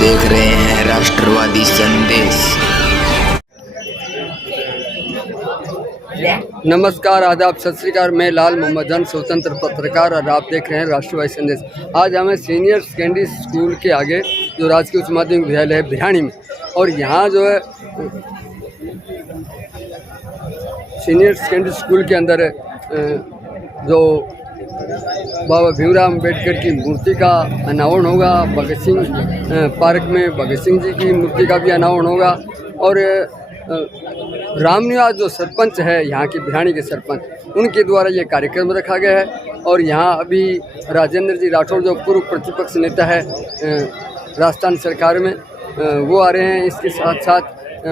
देख रहे हैं राष्ट्रवादी संदेश। नमस्कार, आदाब, सत श्री अकाल। मैं लाल मोहम्मद जन, स्वतंत्र पत्रकार, और आप देख रहे हैं राष्ट्रवादी संदेश। आज हमें सीनियर सेकेंडरी स्कूल के आगे जो राजकीय उच्च माध्यमिक विद्यालय है भिरानी में, और यहाँ जो है सीनियर सेकेंडरी स्कूल के अंदर जो बाबा भीमराव अम्बेडकर की मूर्ति का अनावरण होगा। भगत सिंह पार्क में भगत सिंह जी की मूर्ति का भी अनावरण होगा। और रामनिवास जो सरपंच है यहाँ के भिरानी के सरपंच, उनके द्वारा ये कार्यक्रम रखा गया है। और यहाँ अभी राजेंद्र जी राठौड़ जो पूर्व प्रतिपक्ष नेता है राजस्थान सरकार में, वो आ रहे हैं। इसके साथ साथ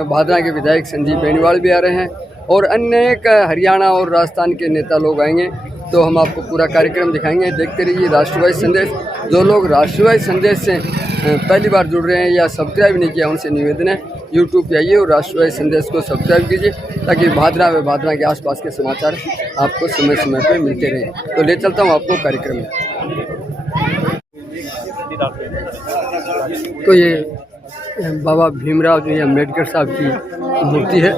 भादरा के विधायक संजीव बेनीवाल भी आ रहे हैं, और अन्य हरियाणा और राजस्थान के नेता लोग आएंगे। तो हम आपको पूरा कार्यक्रम दिखाएंगे, देखते रहिए राष्ट्रवादी संदेश। जो लोग राष्ट्रवादी संदेश से पहली बार जुड़ रहे हैं या सब्सक्राइब नहीं किया, उनसे निवेदन है यूट्यूब पे आइए और राष्ट्रवादी संदेश को सब्सक्राइब कीजिए, ताकि भादरा व भादरा के आसपास के समाचार आपको समय समय पर मिलते रहें। तो ले चलता हूँ आपको कार्यक्रम में। तो ये बाबा भीमराव जी अम्बेडकर साहब की मूर्ति है,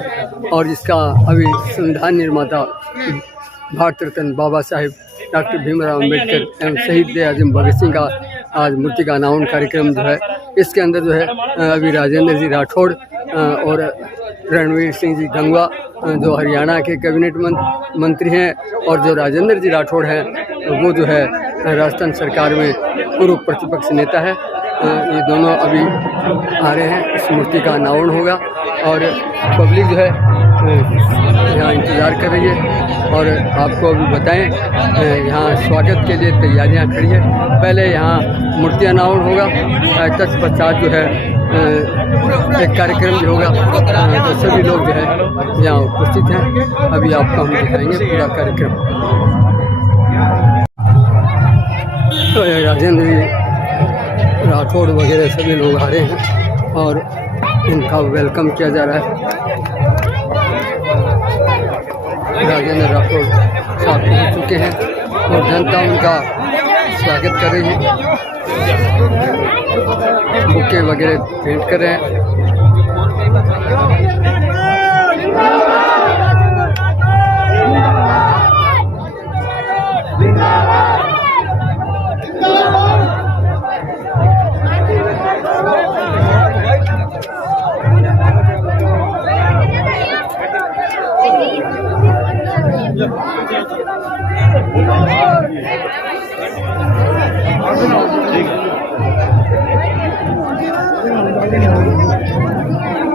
और इसका अभी संविधान निर्माता भारत रत्न बाबा साहेब डॉक्टर भीमराव अम्बेडकर एवं शहीद आजम भगत सिंह का आज मूर्ति का अनावरण कार्यक्रम जो है, इसके अंदर जो है अभी राजेंद्र जी राठौड़ और रणवीर सिंह जी गंगवा जो हरियाणा के कैबिनेट मंत्री हैं, और जो राजेंद्र जी राठौड़ हैं वो जो है राजस्थान सरकार में पूर्व प्रतिपक्ष नेता है। ये दोनों अभी आ रहे हैं। इस मूर्ति का अनावरण होगा और पब्लिक जो है यहाँ इंतज़ार कर रही है। और आपको अभी बताएं, यहाँ स्वागत के लिए तैयारियाँ खड़ी है। पहले यहाँ मूर्ति अनावरण होगा, तत्पश्चात जो है एक कार्यक्रम भी होगा। तो सभी लोग जो है यहाँ उपस्थित हैं। अभी आपको हम दिखाएंगे पूरा कार्यक्रम। तो राजेंद्र जी राठौड़ वगैरह सभी लोग आ रहे हैं और इनका वेलकम किया जा रहा है। राजेंद्र राठौड़ साहब पहुँच चुके हैं और जनता उनका स्वागत कर रही है, बुके वगैरह भेंट कर रहे हैं।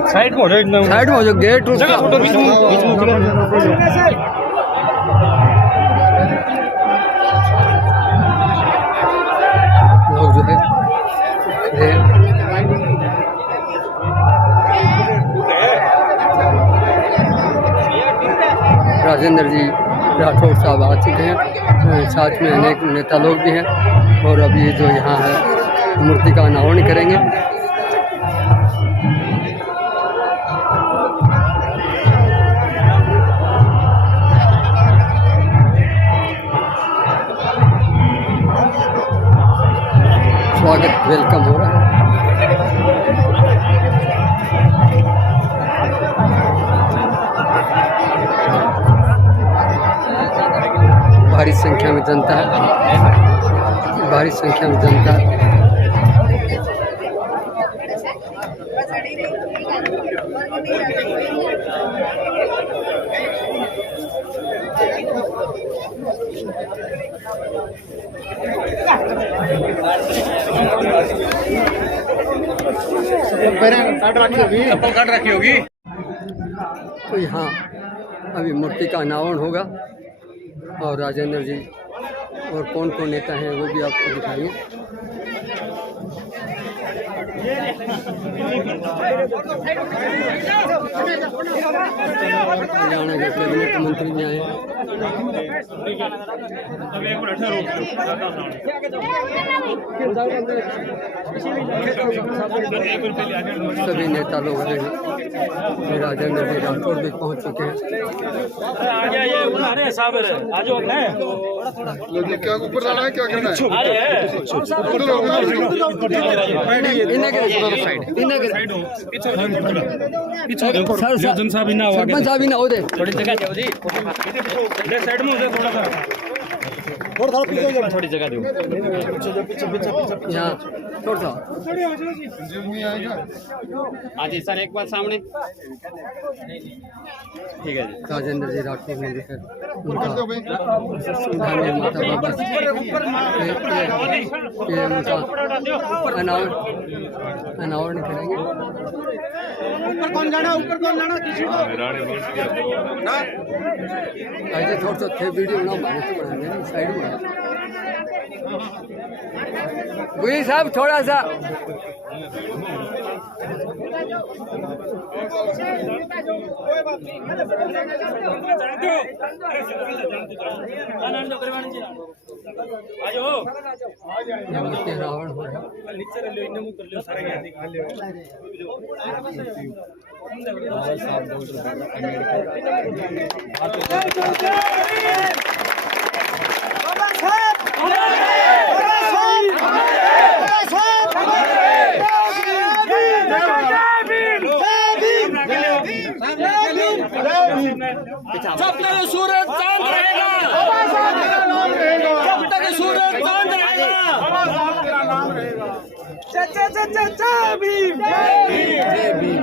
साइड में हो जाओ, एकदम साइड में हो जाओ, गेट उसका फोटो बीच में लोग जो है राजेंद्र जी राठौड़ साहब आ चुके हैं, साथ में अनेक नेता लोग भी हैं। और अभी जो यहाँ है मूर्ति का अनावरण करेंगे। स्वागत वेलकम हो रहा है। भारी संख्या में जनता है, भारी संख्या में जनता है। काट रखी होगी। तो यहाँ अभी मूर्ति का अनावरण होगा और राजेंद्र जी और कौन कौन नेता हैं वो भी आपको दिखाएंगे। हरियाणा के कैबिनेट मंत्री भी आए हैं। सभी नेता लोग हैं। राजेंद्र जी राठौड़ भी पहुंच चुके हैं। क्या ऊपर जाना है, क्या करना है? इन्हें करे सर जन साहब इना हुआ सरपंच साहब ही ना हो दे थोड़ी जगह दो जी इधर साइड में उधर थोड़ा सा थोड़ा पीछे जाओ थोड़ी जगह दो यहाँ थोड़ा सा हाँ जी सर एक बार सामने ठीक है जी राजेंद्र जी राठौर ने लिखा उनका संविधान निर्माता बाबा ये उनका अनावरण करेंगे। ऊपर कौन जाना किसी को ऐसे थोड़ा सा थे वीडियो बनाओ भाई तो बनाने साइड में गुई साहब थोड़ा सा रावण हो रहा जब तक सूरज चांद रहेगा जब तक सूरज चांद रहेगा जय भीम जय भीम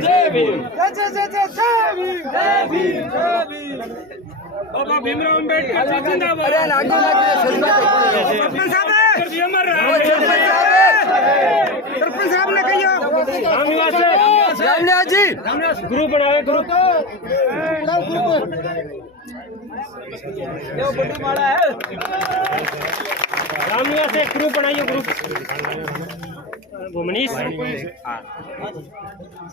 जय भीम जय भीम जय भीम बाबा भीमराव अम्बेडकर जिंदाबाद। अरे लागू सरपंच साहब ने कहियो रामनिवास जी ग्रुप बनावे ग्रुप रामनिवास से ग्रुप बनाइए ग्रुप वो मनीष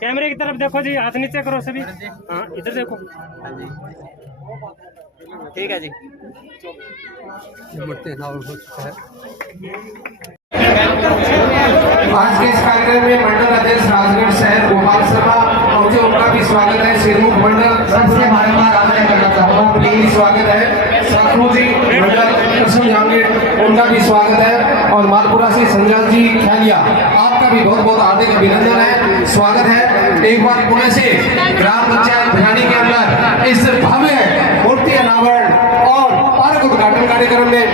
कैमरे की तरफ देखो जी हाथ नीचे करो सभी हाँ इधर देखो ठीक है जी मुट्टे नावल हो चुका है। आज के इस कार्यक्रम में मंडल अध्यक्ष राजगढ़ शहर गोपाल शर्मा मुझे उनका भी स्वागत है। सिरमुख मंडल सबसे बार-बार आदर करना चाहूँगा, प्लीज स्वागत है। सतरू जी मंडल कृष्ण जहांगीर उनका भी स्वागत है और मालपुरा से संजय जी खैलिया आपका भी बहुत बहुत हार्दिक अभिनंदन है, स्वागत है। एक बार पुणे से ग्राम पंचायत भिवानी के अंदर इस भव्य मूर्ति अनावरण और पार्क उद्घाटन कार्यक्रम में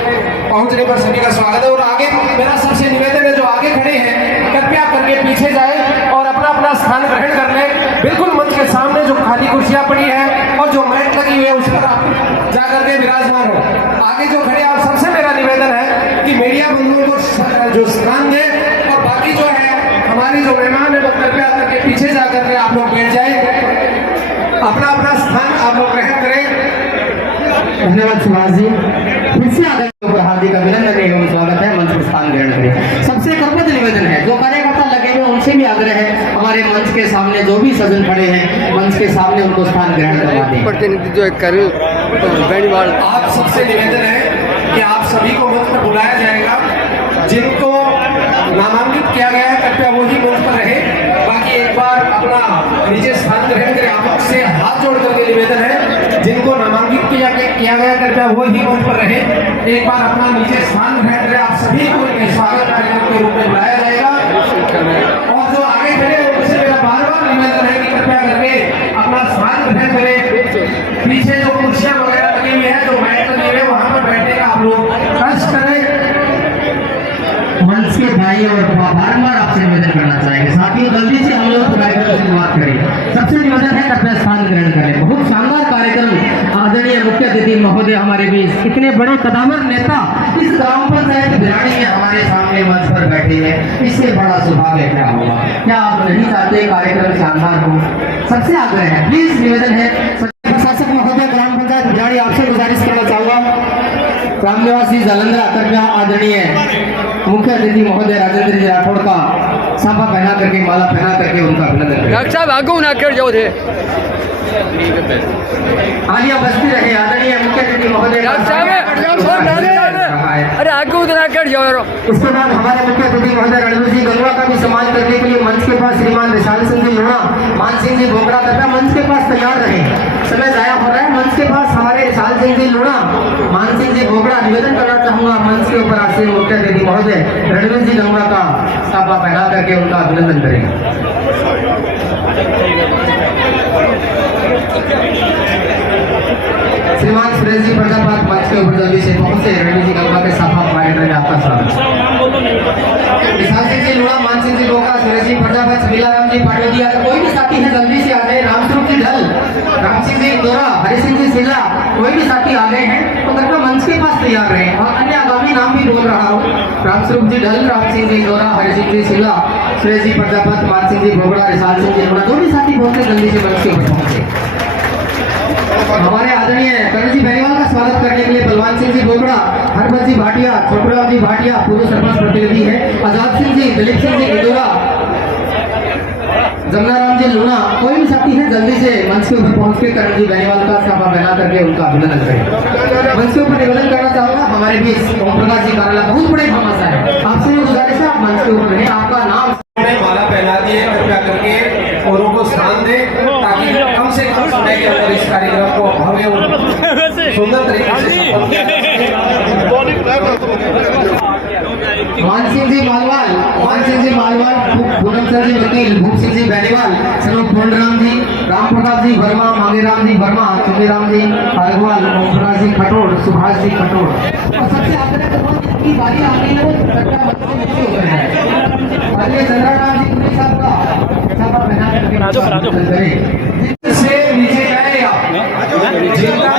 पहुंचने पर सभी का स्वागत है। और आगे मेरा सबसे निवेदन है जो आगे खड़े हैं कृपया करके पीछे जाए और अपना अपना स्थान ग्रहण कर ले। बिल्कुल मंच के सामने जो खाली कुर्सियां पड़ी है और जो मैट लगी हुई है उस पर आप जाकर के विराजमान हो। आगे जो खड़े आप सबसे मेरा निवेदन है कि मीडिया बंधुओं को जो स्थान दे और बाकी जो है हमारे जो मेहमान है वो कृपया करके पीछे जाकर के आप लोग बैठ जाए, अपना अपना स्थान आप लोग ग्रहण करें। धन्यवाद सुभाष जी, फिर से आगे हार्दिक अभिनंदन एवं स्वागत है। मंच पर स्थान ग्रहण करें। सबसे कर्मठ निवेदन है जो कार्यकर्ता लगे हुए उनसे भी आग्रह है हमारे मंच के सामने जो भी सज्जन खड़े हैं मंच के सामने उनको स्थान ग्रहण करवा दें। प्रतिनिधि जो है करण बेनीवाल आप सबसे निवेदन है कि आप सभी को मंच पर बुलाया जाएगा। जिनको नामांकित किया गया है कृपया वही मंच पर रहे, बाकी एक बार अपना नीचे स्थान ग्रहण करें। आप से हाथ जोड़ करके निवेदन है जिनको नामांकित किया गया कृपया वही मंच पर रहे, एक बार अपना नीचे स्थान ग्रहण करें। आप सभी को स्वागत कार्यक्रम के रूप में बुलाया जाएगा और जो आगे खड़े हैं उनसे मेरा बार-बार निवेदन है कि कृपया करके अपना स्थान ग्रहण करें। पीछे जो कुर्सियां वगैरह लगी हुई है जो मैट लगी हुई है वहां पर बैठने का आप लोग कष्ट करें। मंच के भाई और बार-बार आपसे निवेदन करना चाहेंगे साथियों जल्दी से हम लोग कार्यक्रम की शुरुआत करें। सबसे निवेदन है कृपया स्थान ग्रहण करें। बहुत शानदार कार्यक्रम आदरणीय मुख्य अतिथि महोदय हमारे बीच इतने बड़े कदावर नेता इस ग्राम पंचायत भिवानी में हमारे सामने मंच पर बैठे हैं, इससे बड़ा सौभाग्य क्या होगा। क्या आप नहीं चाहते कार्यक्रम शानदार हो? सबसे आग्रह है, प्लीज निवेदन है प्रशासक महोदय ग्राम पंचायत भिवानी आपसे गुजारिश करना चाहूंगा रामनिवास जी जालंधरा कृपया आदरणीय मुख्य अतिथि महोदय राजेंद्र जी राठौड़ का साफा पहना करके माला पहना करके उनका अभिनंदन करें। डॉक्टर साहब आगू ना कर जाओ थे आलिया बस्ती रहे आदरणीय मुख्य अतिथि महोदय डॉक्टर साहब है। अरे आगे उधर कर जाओ यार। इसके बाद हमारे मुख्य अतिथि महोदय रणवीर सिंह गंगवा का भी सम्मान करने के लिए मंच के पास श्रीमान विशाल सिंह जी लोढ़ा, मान सिंह जी भोगड़ा तथा मंच के पास तैयार रहे। समय जाया हो रहा है। मंच के पास हमारे विशाल सिंह जी लोढ़ा, मान सिंह जी भोगड़ा, निवेदन करना चाहूंगा मंच के ऊपर आसीन मुख्य अतिथि महोदय रणवीर सिंह गंगवा का साफा पहना करके उनका अभिनंदन करें। श्रीमान सुरेश जी प्रजापत मंच के ऊपर जल्दी से पहुंचे। रणवीर जी गंगवा के साफा पहनाने में आपका स्वागत। विशाल सिंह जी लोढ़ा, मान सिंह जी भोगड़ा, सुरेश जी प्रजापत, मीलाराम जी पाटोदिया, कोई भी साथी है जल्दी से आ जाए। रामस्वरूप जी ढल, राम सिंह जी दोरा, हरि सिंह जी सिला, कोई भी साथी आ गए हैं तो कृपया मंच के पास तैयार रहे। और अन्य आगामी नाम भी बोल रहा हूँ। रामस्वरूप जी ढल, राम सिंह जी दोरा, हरि सिंह जी सिला, सुरेश जी प्रजापत, मान सिंह जी भोगड़ा, विशाल सिंह जी लोढ़ा, जो भी साथी बोलते जल्दी से मंच के ऊपर पहुंचे। हमारे आदरणीय करण जी बेनीवाल का स्वागत करने के लिए बलवान सिंह जी बोगड़ा, हरभत जी भाटिया, छोटूराम जी भाटिया पूर्व सरपंच प्रतिनिधि है, आजाद सिंह जी, दिलीप सिंह जी इंदौरा, जमनाराम जी लूना, कोई भी साथी है जल्दी से मंच के ऊपर पहुंच के करण जी बेनीवाल का साफा पहना करके उनका अभिनंदन करें। मंच के ऊपर निवेदन करना चाहूंगा हमारे बीच ओम प्रकाश जी कारेला बहुत बड़े भामाशा है, आपसे गुजारिश है आप मंच के ऊपर रहे। आपका नाम माला पहना दिए कृपया करके और उनको स्थान दे ताकि कम से कम समय के अंदर इस कार्यक्रम को भव्य और सुंदर तरीके से मान सिंह जी मालवाल, पूनम सर जी वकील, भूप सिंह जी बेनीवाल, सनोप पूर्णराम जी, राम प्रताप जी वर्मा, मांगेराम जी वर्मा, चुनीराम जी अग्रवाल, ओम प्रकाश जी खटोड़, सुभाष जी खटोड़। और सबसे आगे की बारी आ गई है वो चंद्रा मंच के नीचे उतर है। आगे चंद्राराम जी पुलिस साहब का साफा पहना करके से नीचे जाए आप जितना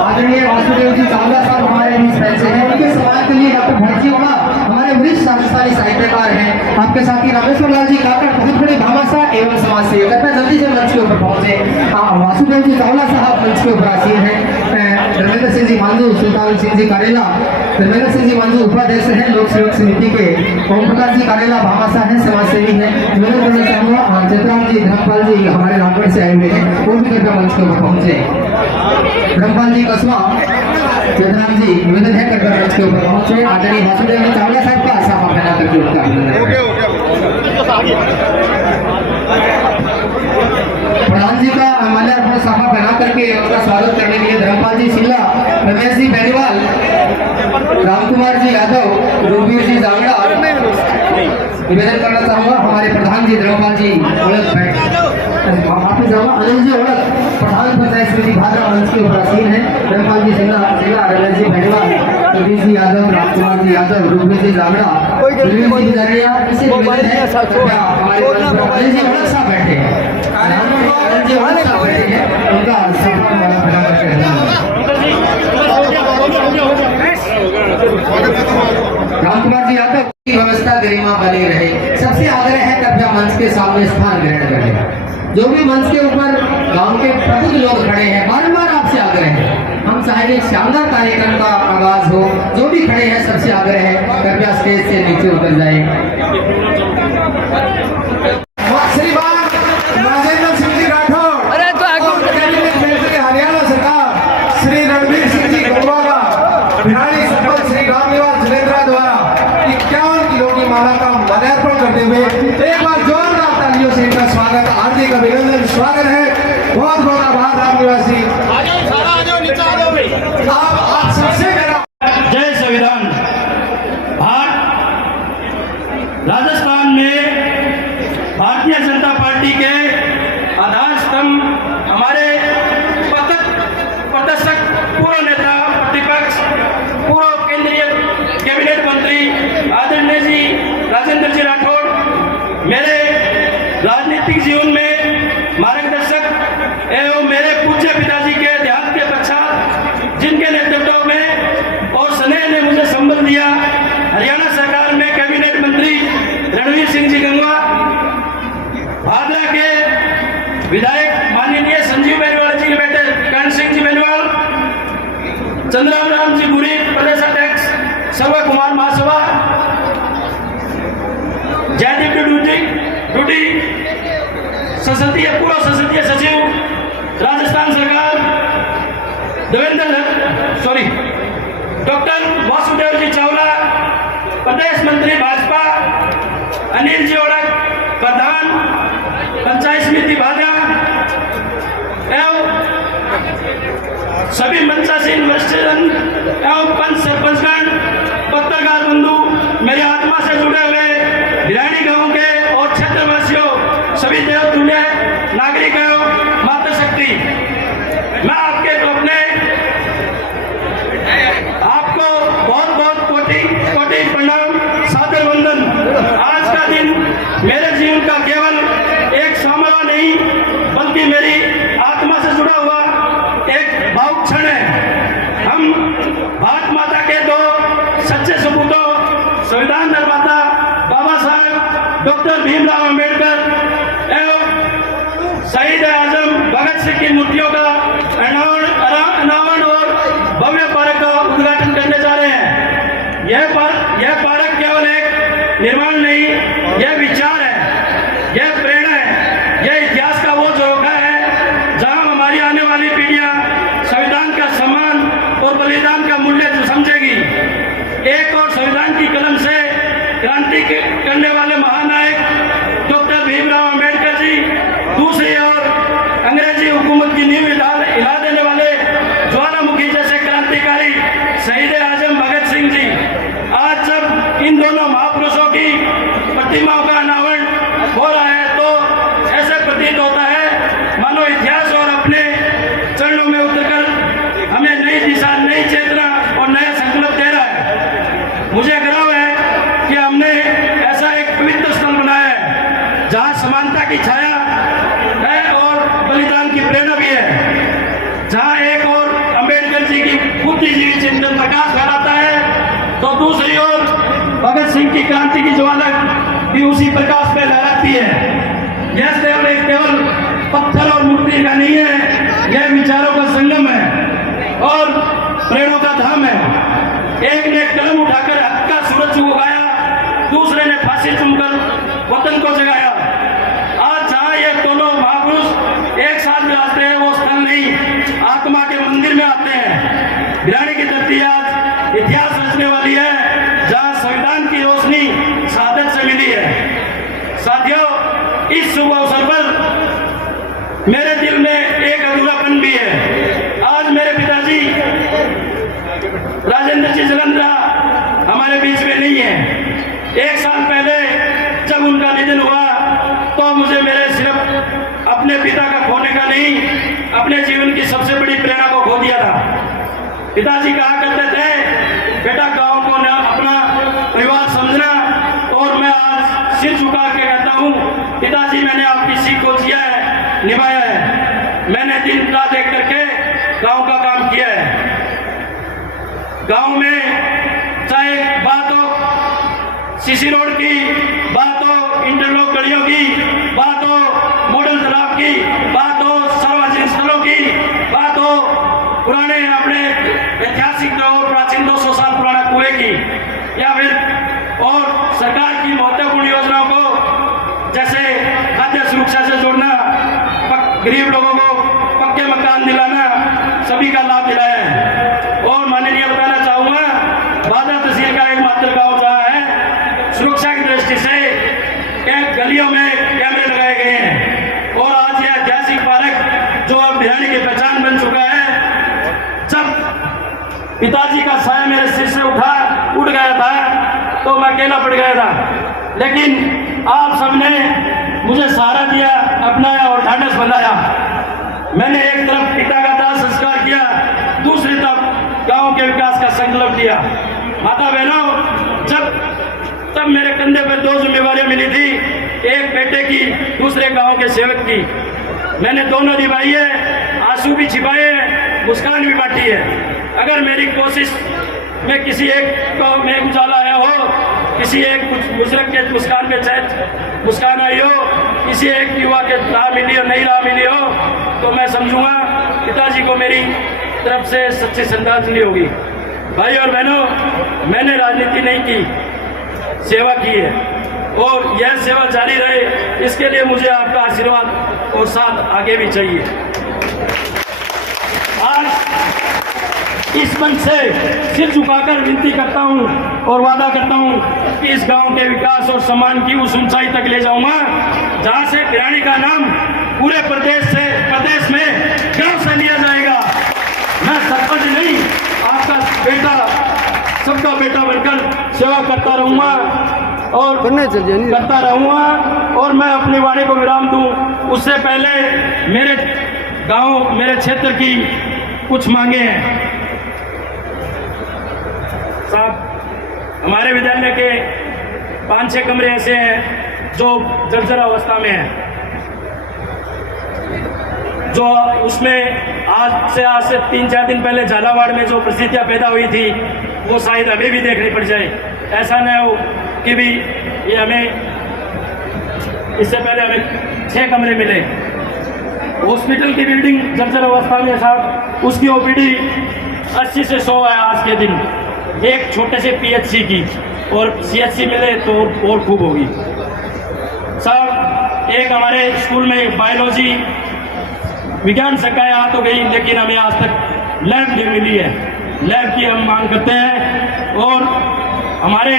आदरणीय वासुदेव जी चावला साहब हमारे बीच बैठे हैं। उनके सवाल के लिए डॉक्टर भट्टी होगा हमारे वरिष्ठ सांस्कृतिक साहित्यकार हैं। आपके साथी रामेश्वर लाल जी काकर बहुत बड़े भामाशा एवं समाज सेवक है, जल्दी से मंच के ऊपर पहुंचे। वासुदेव जी चावला साहब मंच के ऊपर आसीन हैं। धर्मेंद्र सिंह जी मांझू, सुल्तान सिंह जी कारेला, धर्मेंद्र सिंह जी मांझू उपाध्यक्ष हैं लोक सेवक समिति के, ओम प्रकाश जी कारेला भामाशा है, समाज सेवी है। निवेदन करना चाहूंगा चेतराम जी धर्मपाल जी हमारे रामगढ़ से आए हुए हैं, वो भी कृपया मंच के ऊपर पहुंचे। धर्मपाल जी कसवा, चेतराम जी निवेदन है कृपया मंच के ऊपर पहुंचे। आदरणीय वासुदेव जी चावला साहब का साफा पहना करके उनका प्रधान जी का माल्यार्पण साफा पहना करके उनका स्वागत करने के लिए धर्मपाल जी सिल्ला, रमेश जी बेनीवाल, रामकुमार जी यादव, रूपवीर जी जांगड़ा, निवेदन करना चाहूंगा हमारे प्रधान जी धर्मपाल जी ओढ़क अनिल जी ओढ़क प्रधान पंचायत समिति भादरा मंच के ऊपर आसीन है। धर्मपाल जी सिल्ला, रमेश जी बेनीवाल, रवीश जी यादव, रामकुमार जी यादव, रूपवीर जी जांगड़ा, रवीश जी गुजारिया, इसे निवेदन है हमारे अनिल जी ओढ़क साहब बैठे हैं, उनका रामकुमार जी यादव की व्यवस्था गरिमा बनी रहे। सबसे आग्रह है कृपया मंच के सामने स्थान ग्रहण करें। जो भी मंच के ऊपर गांव के प्रबुद्ध लोग खड़े हैं, बार-बार आपसे आग्रह है, हम चाहेंगे शानदार कार्यक्रम का आगाज हो। जो भी खड़े हैं सबसे आग्रह है कृपया स्टेज से नीचे उतर जाए। हरियाणा सरकार श्री रणवीर सिंह जी गंगवा का बिहारी सरपंच श्री रामनिवास जलेंद्रा द्वारा 51 किलो की माला का माल्यार्पण करते हुए एक बार जोरदार तालियों से इनका स्वागत, हार्दिक अभिनंदन, स्वागत है। बहुत बहुत आभार रामनिवास जी। आप सबसे मेरा जय संविधान। राजस्थान में भारतीय जनता पार्टी के आधार स्तंभ हमारे प्रदर्शक पूर्व नेता प्रतिपक्ष पूर्व केंद्रीय कैबिनेट मंत्री आदरणीय जी राजेंद्र जी राठौड़ मेरे राजनीतिक जीवन में मार्गदर्शक एवं मेरे पूज्य पिताजी के देहांत के पश्चात जिनके नेतृत्व में और स्नेह ने मुझे संबल दिया, हरियाणा सरकार में कैबिनेट मंत्री रणवीर सिंह जी गंगवा, भादरा के विधायक माननीय संजीव बेनीवाल जी के बेटे करण सिंह जी बेनीवाल, चंद्राम जी बुरी प्रदेश अध्यक्ष सर्व कुमार महासभा, जयदीप डूडी पूर्व संसदीय सचिव राजस्थान सरकार, डॉक्टर वासुदेव जी चावला प्रदेश मंत्री भाजपा, अनिल जी ओड़क प्रधान पंचायत समिति भाजा एवं सभी मंचासीन वरिष्ठजन एवं पंच सरपंचगण, पत्रकार बंधु, मेरी आत्मा से जुड़े हुए भिरानी गांव के और क्षेत्रवासियों, सभी देव तुल्य नागरिक एवं मातृशक्ति, मैं आपको बहुत बहुत कोटि प्रणाम, सादर वंदन। आज का दिन मेरे जीवन का केवल एक समारोह नहीं बल्कि मेरी आत्मा से जुड़ा हुआ एक भावुक क्षण है। हम भारत माता के दो सच्चे सपूतों, संविधान निर्माता बाबा साहेब डॉक्टर भीमराव अंबेडकर एवं शहीद आजम भगत सिंह की मूर्तियों का अनावरण और भव्य पार्क का उद्घाटन करने जा रहे हैं। यह पार्क केवल एक निर्माण नहीं, यह विचार है, यह प्रेरणा है, यह इतिहास का वो झरोखा है जहां हमारी आने वाली पीढ़ियां संविधान का सम्मान और बलिदान का मूल्य समझेगी। एक और संविधान की कलम से क्रांति करने वाले महानायक डॉक्टर भीमराव अंबेडकर जी, दूसरी ओर अंग्रेजी हुकूमत की नींव हिला देने वाले ज्वालामुखी जैसे क्रांतिकारी शहीद आजम भगत सिंह जी। आज जब इन दोनों महापुरुषों की प्रतिमाओं का अनावरण हो रहा है तो ऐसे प्रतीत होता है मानो इतिहास और अपने चरणों में उतरकर हमें नई दिशा, नई चेतना और नया संकल्प दे रहा है। मुझे गर्व है कि हमने ऐसा एक पवित्र स्थल बनाया है जहाँ समानता की छाया है और बलिदान की प्रेरणा भी है, जहाँ एक और अंबेडकर जी की बुद्धिजीवी चिंतन प्रकाश फैलाता है तो दूसरी ओर भगत सिंह की क्रांति की ज्वाला भी उसी प्रकाश में लहराती है। यह केवल पत्थर और मूर्ति का नहीं है, यह विचारों का संगम है और प्रेरणा का धाम है। एक ने कलम उठाकर हक का सूरज उगाया, दूसरे ने फांसी चूमकर वतन को जगाया। आज जहाँ ये दोनों महापुरुष एक साथ मिलाते हैं वो स्थल नहीं, आत्मा के मंदिर में आते हैं। भिरानी की धरती आज इतिहास रचने वाली है जहाँ संविधान की रोशनी शहादत से मिली है। साथियों, इस शुभ अवसर पर मेरे दिल में एक अधूरापन भी है। आज मेरे पिताजी राजेंद्र जी जलंधरा हमारे बीच में नहीं है। एक साल पहले जब उनका निधन हुआ तो मुझे मेरे सिर्फ अपने पिता का खोने का नहीं, अपने जीवन की सबसे बड़ी प्रेरणा को खो दिया था। पिताजी कहा करते थे, बेटा गांव को अपना परिवार समझना, और मैं आज सिर झुका के कहता हूँ पिताजी मैंने आपकी सीख को जिया है, निभाया है। मैंने दिन रात एक करके गांव का काम किया है। गांव में चाहे बात हो सीसी रोड की, बात हो इंटरलॉक गलियों की, बात हो मॉडल तालाब की, बात हो सार्वजनिक स्थलों की, बात हो पुराने अपने ऐतिहासिक और प्राचीन 200 साल पुराना कुएं की, या फिर और सरकार की महत्वपूर्ण योजनाओं को जैसे खाद्य सुरक्षा से जोड़ना, गरीब लोगों को पक्के मकान दिलाना, सभी का लाभ दिलाया है। और माननीय बताना चाहूँगा, बादा तहसील का एकमात्र गाँव जहाँ है सुरक्षा की दृष्टि से गलियों में कैमरे लगाए गए हैं और आज यह ऐतिहासिक पार्क जो अब भिरानी की पहचान बन चुका है। जब पिताजी का साया मेरे सिर से उठ गया था तो मैं अकेला पड़ गया था, लेकिन आप सबने मुझे सहारा दिया, अपनाया और ढांढस बंधाया। मैंने एक तरफ पिता का दाह संस्कार किया, दूसरी तरफ गांव के विकास का संकल्प लिया। माता बहनों, तब मेरे कंधे पर दो जिम्मेवारियां मिली थी, एक बेटे की, दूसरे गांव के सेवक की। मैंने दोनों निभाई है, आंसू भी छिपाए हैं, मुस्कान भी बांटी है। अगर मेरी कोशिश में किसी एक को में उजाला आया हो, किसी एक बुजुर्ग के मुस्कान पे मुस्कान आई हो, किसी एक युवा के राह मिली हो, नई राह मिली हो, तो मैं समझूंगा पिताजी को मेरी तरफ से सच्ची श्रद्धांजलि होगी। भाई और बहनों, मैंने राजनीति नहीं की, सेवा की है। और यह सेवा जारी रहे, इसके लिए मुझे आपका आशीर्वाद और साथ आगे भी चाहिए। आज इस मंच से सिर झुकाकर विनती करता हूं और वादा करता हूं कि इस गांव के विकास और सम्मान की उस ऊंचाई तक ले जाऊंगा जहां से भिरानी का नाम पूरे प्रदेश में गर्व से लिया जाएगा। मैं सरपंच नहीं, आपका बेटा, सबका बेटा बनकर सेवा करता रहूंगा और करता रहूंगा। और मैं अपनी वाणी को विराम दूं उससे पहले मेरे गांव, मेरे क्षेत्र की कुछ मांगे हैं। साहब, हमारे विद्यालय के 5-6 कमरे ऐसे हैं जो जर्जर अवस्था में हैं, जो उसमें आज से 3-4 दिन पहले झालावाड़ में जो परिस्थितियाँ पैदा हुई थी वो शायद हमें भी देखनी पड़ जाए। ऐसा न हो कि भी ये हमें, इससे पहले हमें 6 कमरे मिले। हॉस्पिटल की बिल्डिंग जर्जर अवस्था में साहब, उसकी ओपीडी 80 से 100 है आज के दिन। एक छोटे से पीएचसी की और सीएचसी मिले तो और खूब होगी साहब। एक हमारे स्कूल में बायोलॉजी विज्ञान शाखाएं आ तो गई, लेकिन हमें आज तक लैब नहीं मिली है। लैब की हम मांग करते हैं। और हमारे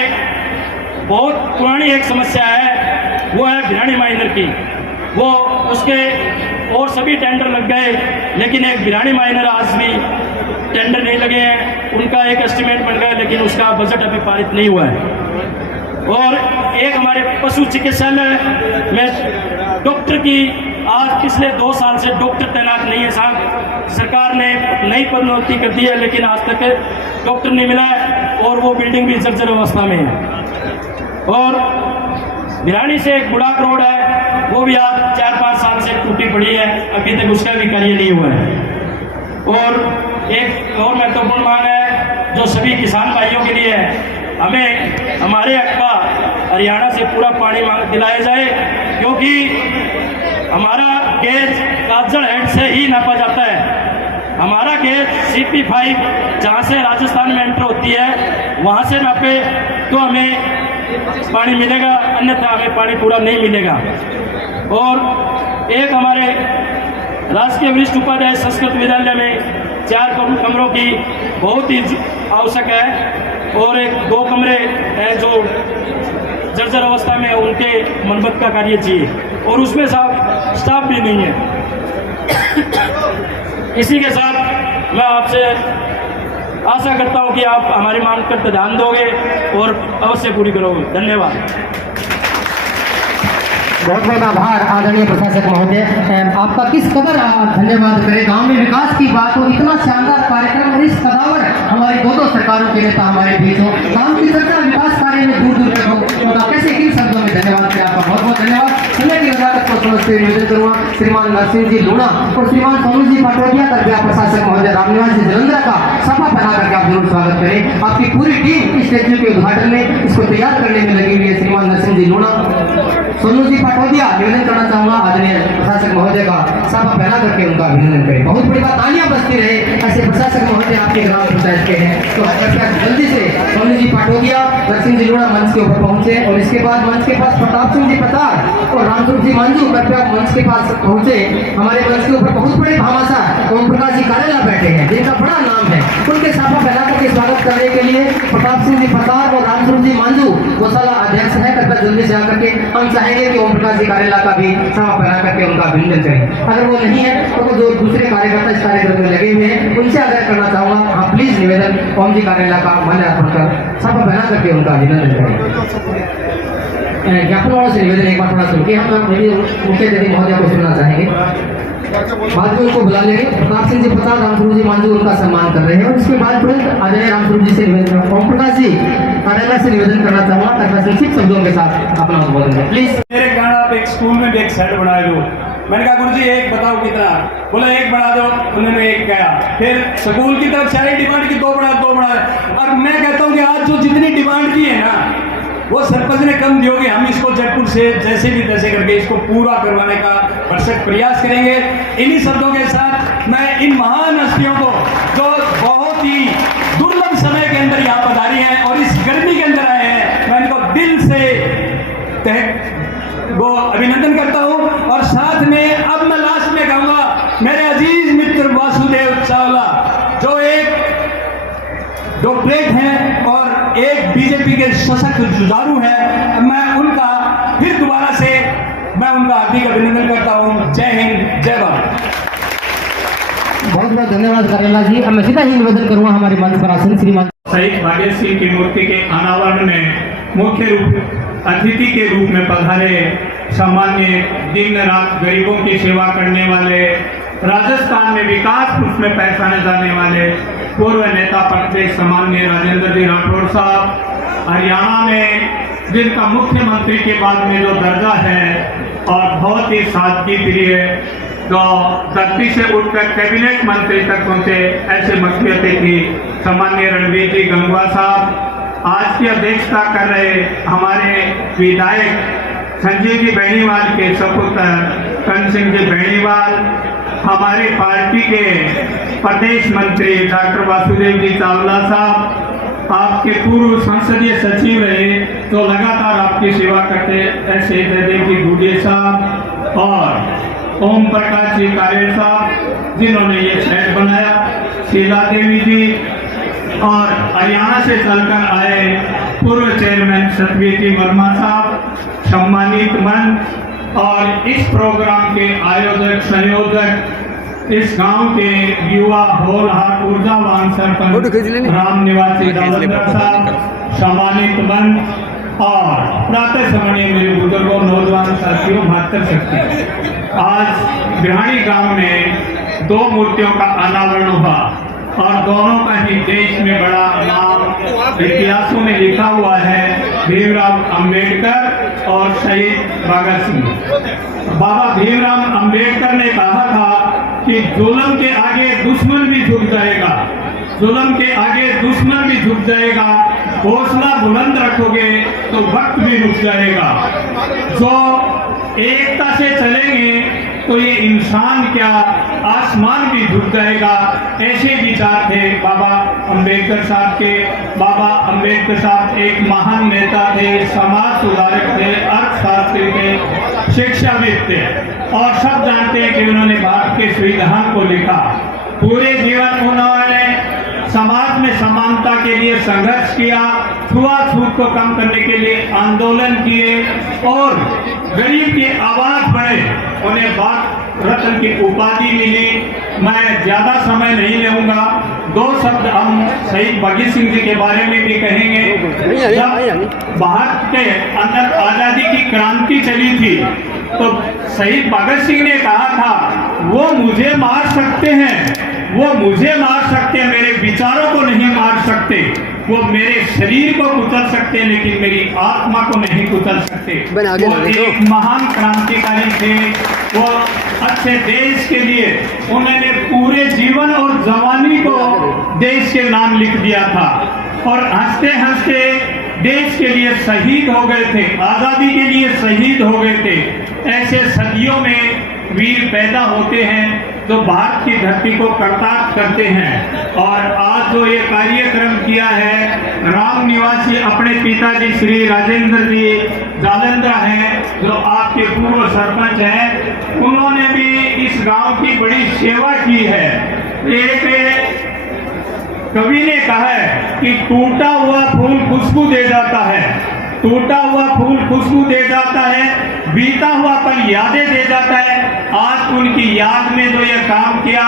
बहुत पुरानी एक समस्या है, वो है भिरानी माइनर की। वो उसके और सभी टेंडर लग गए, लेकिन एक भिरानी माइनर आज भी टेंडर नहीं लगे हैं। उनका एक एस्टिमेट बन गया, लेकिन उसका बजट अभी पारित नहीं हुआ है। और एक हमारे पशु चिकित्सालय में डॉक्टर की आज पिछले 2 साल से डॉक्टर तैनात नहीं है साहब। सरकार ने नई पदोन्नति कर दी है, लेकिन आज तक डॉक्टर नहीं मिला है और वो बिल्डिंग भी जर्जर अवस्था में है। और भिरानी से एक बुढ़ाक रोड है, वो भी आज 4-5 साल से टूटी पड़ी है, अभी तक उसका भी कार्य नहीं हुआ है। और एक और महत्वपूर्ण मांग है जो सभी किसान भाइयों के लिए है, हमें हमारे हक का हरियाणा से पूरा पानी मांग दिलाया जाए, क्योंकि हमारा गेज काजल हेड से ही नापा जाता है। हमारा गेज CP5 जहाँ से राजस्थान में एंटर होती है वहाँ से नापे तो हमें पानी मिलेगा, अन्यथा हमें पानी पूरा नहीं मिलेगा। और एक हमारे राजकीय वरिष्ठ उपाध्याय संस्कृत विद्यालय में 4 कमरों की बहुत ही आवश्यक है, और 2 कमरे हैं जो जर्जर अवस्था में, उनके मरम्मत का कार्य चाहिए, और उसमें साहब स्टाफ भी नहीं है। इसी के साथ मैं आपसे आशा करता हूं कि आप हमारी मांग पर ध्यान दोगे और अवश्य पूरी करोगे। धन्यवाद। बहुत बहुत आभार आदरणीय प्रशासक महोदय, आपका किस कदर धन्यवाद करें। गांव में विकास की बात हो, इतना शानदार कार्यक्रम, और इस कदावर हमारी 2 सरकारों के नेता हमारे बीच हो, गांव की सरकार विकास कार्य में दूर दूर तक हो, तो कैसे किन शब्दों में धन्यवाद करें। आपका बहुत बहुत धन्यवाद। समय की वजारत को समझते निवेदन करूँगा श्रीमान नरसिंह जी लूणा और श्रीमान सोनू जी पाटोदिया तक प्रशासक महोदय रामनिवास जी जलंधर का सफा बना करके आप जरूर स्वागत करें। आपकी पूरी टीम इस स्टैच्यू के उद्घाटन में, इसको तैयार करने में लगी हुई है। श्रीमान नरसिंह जी लूणा, सोनू जी पाटोदिया, निवेदन करना चाहूंगा आदरणीय प्रशासक महोदय का सफा पहना करके उनका अभिनंदन करें। बहुत बड़ी बात, तालियां बजती रहे। ऐसे प्रशासक महोदय आपके ग्राम पंचायत के हैं, तो जल्दी से सोनू जी पाटोदिया, नरसिंह जी लूणा मंच के ऊपर पहुंचे, और इसके बाद मंच के पास प्रताप सिंह जी पतार और रामस्वरूप जी मांझू कृपया मंच के पास पहुंचे। हमारे मंच के ऊपर बहुत बड़े भामाशाह ओम प्रकाश जी कारेला बैठे हैं, जिनका बड़ा नाम है। उनके साफा फैला करके स्वागत करने के लिए प्रताप सिंह जी पतार और रामस्वरूप जी मांझू गौशाला अध्यक्ष है, कृपया जल्दी से आकर के हम चाहेंगे कि ओम प्रकाश जी कारेला का भी साफा फैला करके उनका अभिनंदन करें। अगर वो नहीं है तो जो दूसरे कार्यकर्ता इस कार्यक्रम में लगे हुए हैं उनसे आग्रह करना चाहूंगा, हाँ प्लीज निवेदन ओम जी कारेला का माल्यार्पण कर साफा फैला करके उनका अभिनंदन करें। ज्ञापन वालों से निवेदन एक बार थोड़ा सुन के हम मुख्य अतिथि महोदय को सुनना चाहेंगे, बाद में उनको बुला लेंगे। प्रताप सिंह जी पतार, रामस्वरूप जी मांझू उनका सम्मान कर रहे हैं, और इसके बाद तुरंत आदरणीय रामस्वरूप जी से निवेदन, ओम प्रकाश जी कारेला से निवेदन करना चाहूंगा, कृपया संक्षिप्त शब्दों के साथ अपना उद्बोधन करें प्लीज। मेरे कहना आप एक स्कूल में भी एक सेट बना दो। मैंने कहा गुरुजी एक बताओ कितना, बोले 1 बना दो, उन्होंने 1 कहा। फिर स्कूल की तरफ सारी डिमांड की 2 बना 2 बना, और मैं कहता हूँ कि आज जो जितनी डिमांड की है ना वो सरपंच ने कम दियोगे, हम इसको जयपुर से जैसे भी तैसे करके इसको पूरा करवाने का भरसक प्रयास करेंगे। इन्हीं शब्दों के साथ मैं इन महान हस्तियों को जो बहुत ही दुर्लभ समय के अंदर यहाँ पधारी हैं और इस गर्मी के अंदर आए हैं, मैं इनको दिल से वो अभिनंदन करता हूँ। और साथ में अब मैं लास्ट में कहूँगा मेरे अजीज मित्र वासुदेव चावला जो एक डॉक्टरेट हैं और एक बीजेपी के सशक्त जुझारू हैं, मैं उनका फिर दोबारा से उनका हार्दिक अभिनंदन करता हूँ। जय हिंद, जय भारत। बहुत बहुत धन्यवाद करेला जी। अब मैं सीधा ही निवेदन करूंगा हमारे मंच पर आसन श्रीमान शहीद भागेश सिंह की मूर्ति के अनावरण में मुख्य रूप अतिथि के रूप में पधारे सामान्य दिन रात गरीबों की सेवा करने वाले, राजस्थान में विकास पुरुष में पहचाने जाने वाले पूर्व नेता प्रदेश सामान्य राजेंद्र जी राठौड़ साहब, हरियाणा में जिनका मुख्यमंत्री के बाद में जो दर्जा है और बहुत ही सादगी प्रिय तो धरती से उठकर कैबिनेट मंत्री तक पहुंचे, ऐसे मशहूरियत की सामान्य रणवीर जी गंगवा साहब, आज की अध्यक्षता कर रहे हमारे विधायक संजय जी बेनीवाल के सपुत्र कर्ण सिंह जी बेनीवाल, हमारे पार्टी के प्रदेश मंत्री डॉक्टर वासुदेव जी चावला साहब, आपके पूर्व संसदीय सचिव रहे तो लगातार आपकी सेवा करते ऐसे जयदेव जी गुडिया साहब और ओम प्रकाश जी कारेल साहब जिन्होंने ये शहर बनाया, शीला देवी जी और हरियाणा से चलकर आए पूर्व चेयरमैन सतवीर जी वर्मा साहब, सम्मानित मंच और इस प्रोग्राम के आयोजक संयोजक इस गांव के युवा होनहार ऊर्जावान सरपंच राम निवासी दावंद्रा साहब, सम्मानित मंच और प्रातः समरणीय मेरे बुजुर्गों नौजवान साथियों मातृशक्ति, आज बिहाड़ी गांव में दो मूर्तियों का अनावरण हुआ और दोनों का ही देश में बड़ा नाम इतिहासों में लिखा हुआ है, भीमराव अंबेडकर और शहीद भगत सिंह। बाबा भीमराव अंबेडकर ने कहा था कि जुल्म के आगे दुश्मन भी झुक जाएगा, जुल्म के आगे दुश्मन भी झुक जाएगा, हौसला बुलंद रखोगे तो वक्त भी रुक जाएगा, जो एकता से चलेंगे तो ये इंसान क्या आसमान भी झुक जाएगा। ऐसे विचार थे बाबा अंबेडकर साहब के। बाबा अंबेडकर साहब एक महान नेता थे, समाज सुधारक थे, अर्थशास्त्री थे, शिक्षाविद थे और सब जानते हैं कि उन्होंने भारत के संविधान को लिखा। पूरे जीवन उन्होंने समाज में समानता के लिए संघर्ष किया, छुआछूत को कम करने के लिए आंदोलन किए और गरीब की आवाज बढ़े, उन्हें भारत रत्न की उपाधि मिली। मैं ज्यादा समय नहीं लूंगा, दो शब्द हम शहीद भगत सिंह जी के बारे में भी कहेंगे। जब भारत के अंदर आजादी की क्रांति चली थी तो शहीद भगत सिंह ने कहा था वो मुझे मार सकते हैं, वो मुझे मार सकते हैं, मेरे विचारों को नहीं मार सकते, वो मेरे शरीर को कुचल सकते हैं लेकिन मेरी आत्मा को नहीं कुचल सकते। वो एक महान क्रांतिकारी थे, वो अच्छे देश के लिए उन्होंने पूरे जीवन और जवानी को देश के नाम लिख दिया था और हंसते हंसते देश के लिए शहीद हो गए थे, आजादी के लिए शहीद हो गए थे। ऐसे सदियों में वीर पैदा होते हैं जो भारत की धरती को कर्तार्थ करते हैं। और आज जो ये कार्यक्रम किया है, राम निवासी अपने पिताजी श्री राजेंद्र जी जालंधरा हैं जो आपके पूर्व सरपंच हैं, उन्होंने भी इस गांव की बड़ी सेवा की है। एक कवि ने कहा है कि टूटा हुआ फूल खुशबू दे जाता है, टूटा हुआ फूल खुशबू दे जाता है, बीता हुआ पल यादें दे जाता है। आज उनकी याद में जो ये काम किया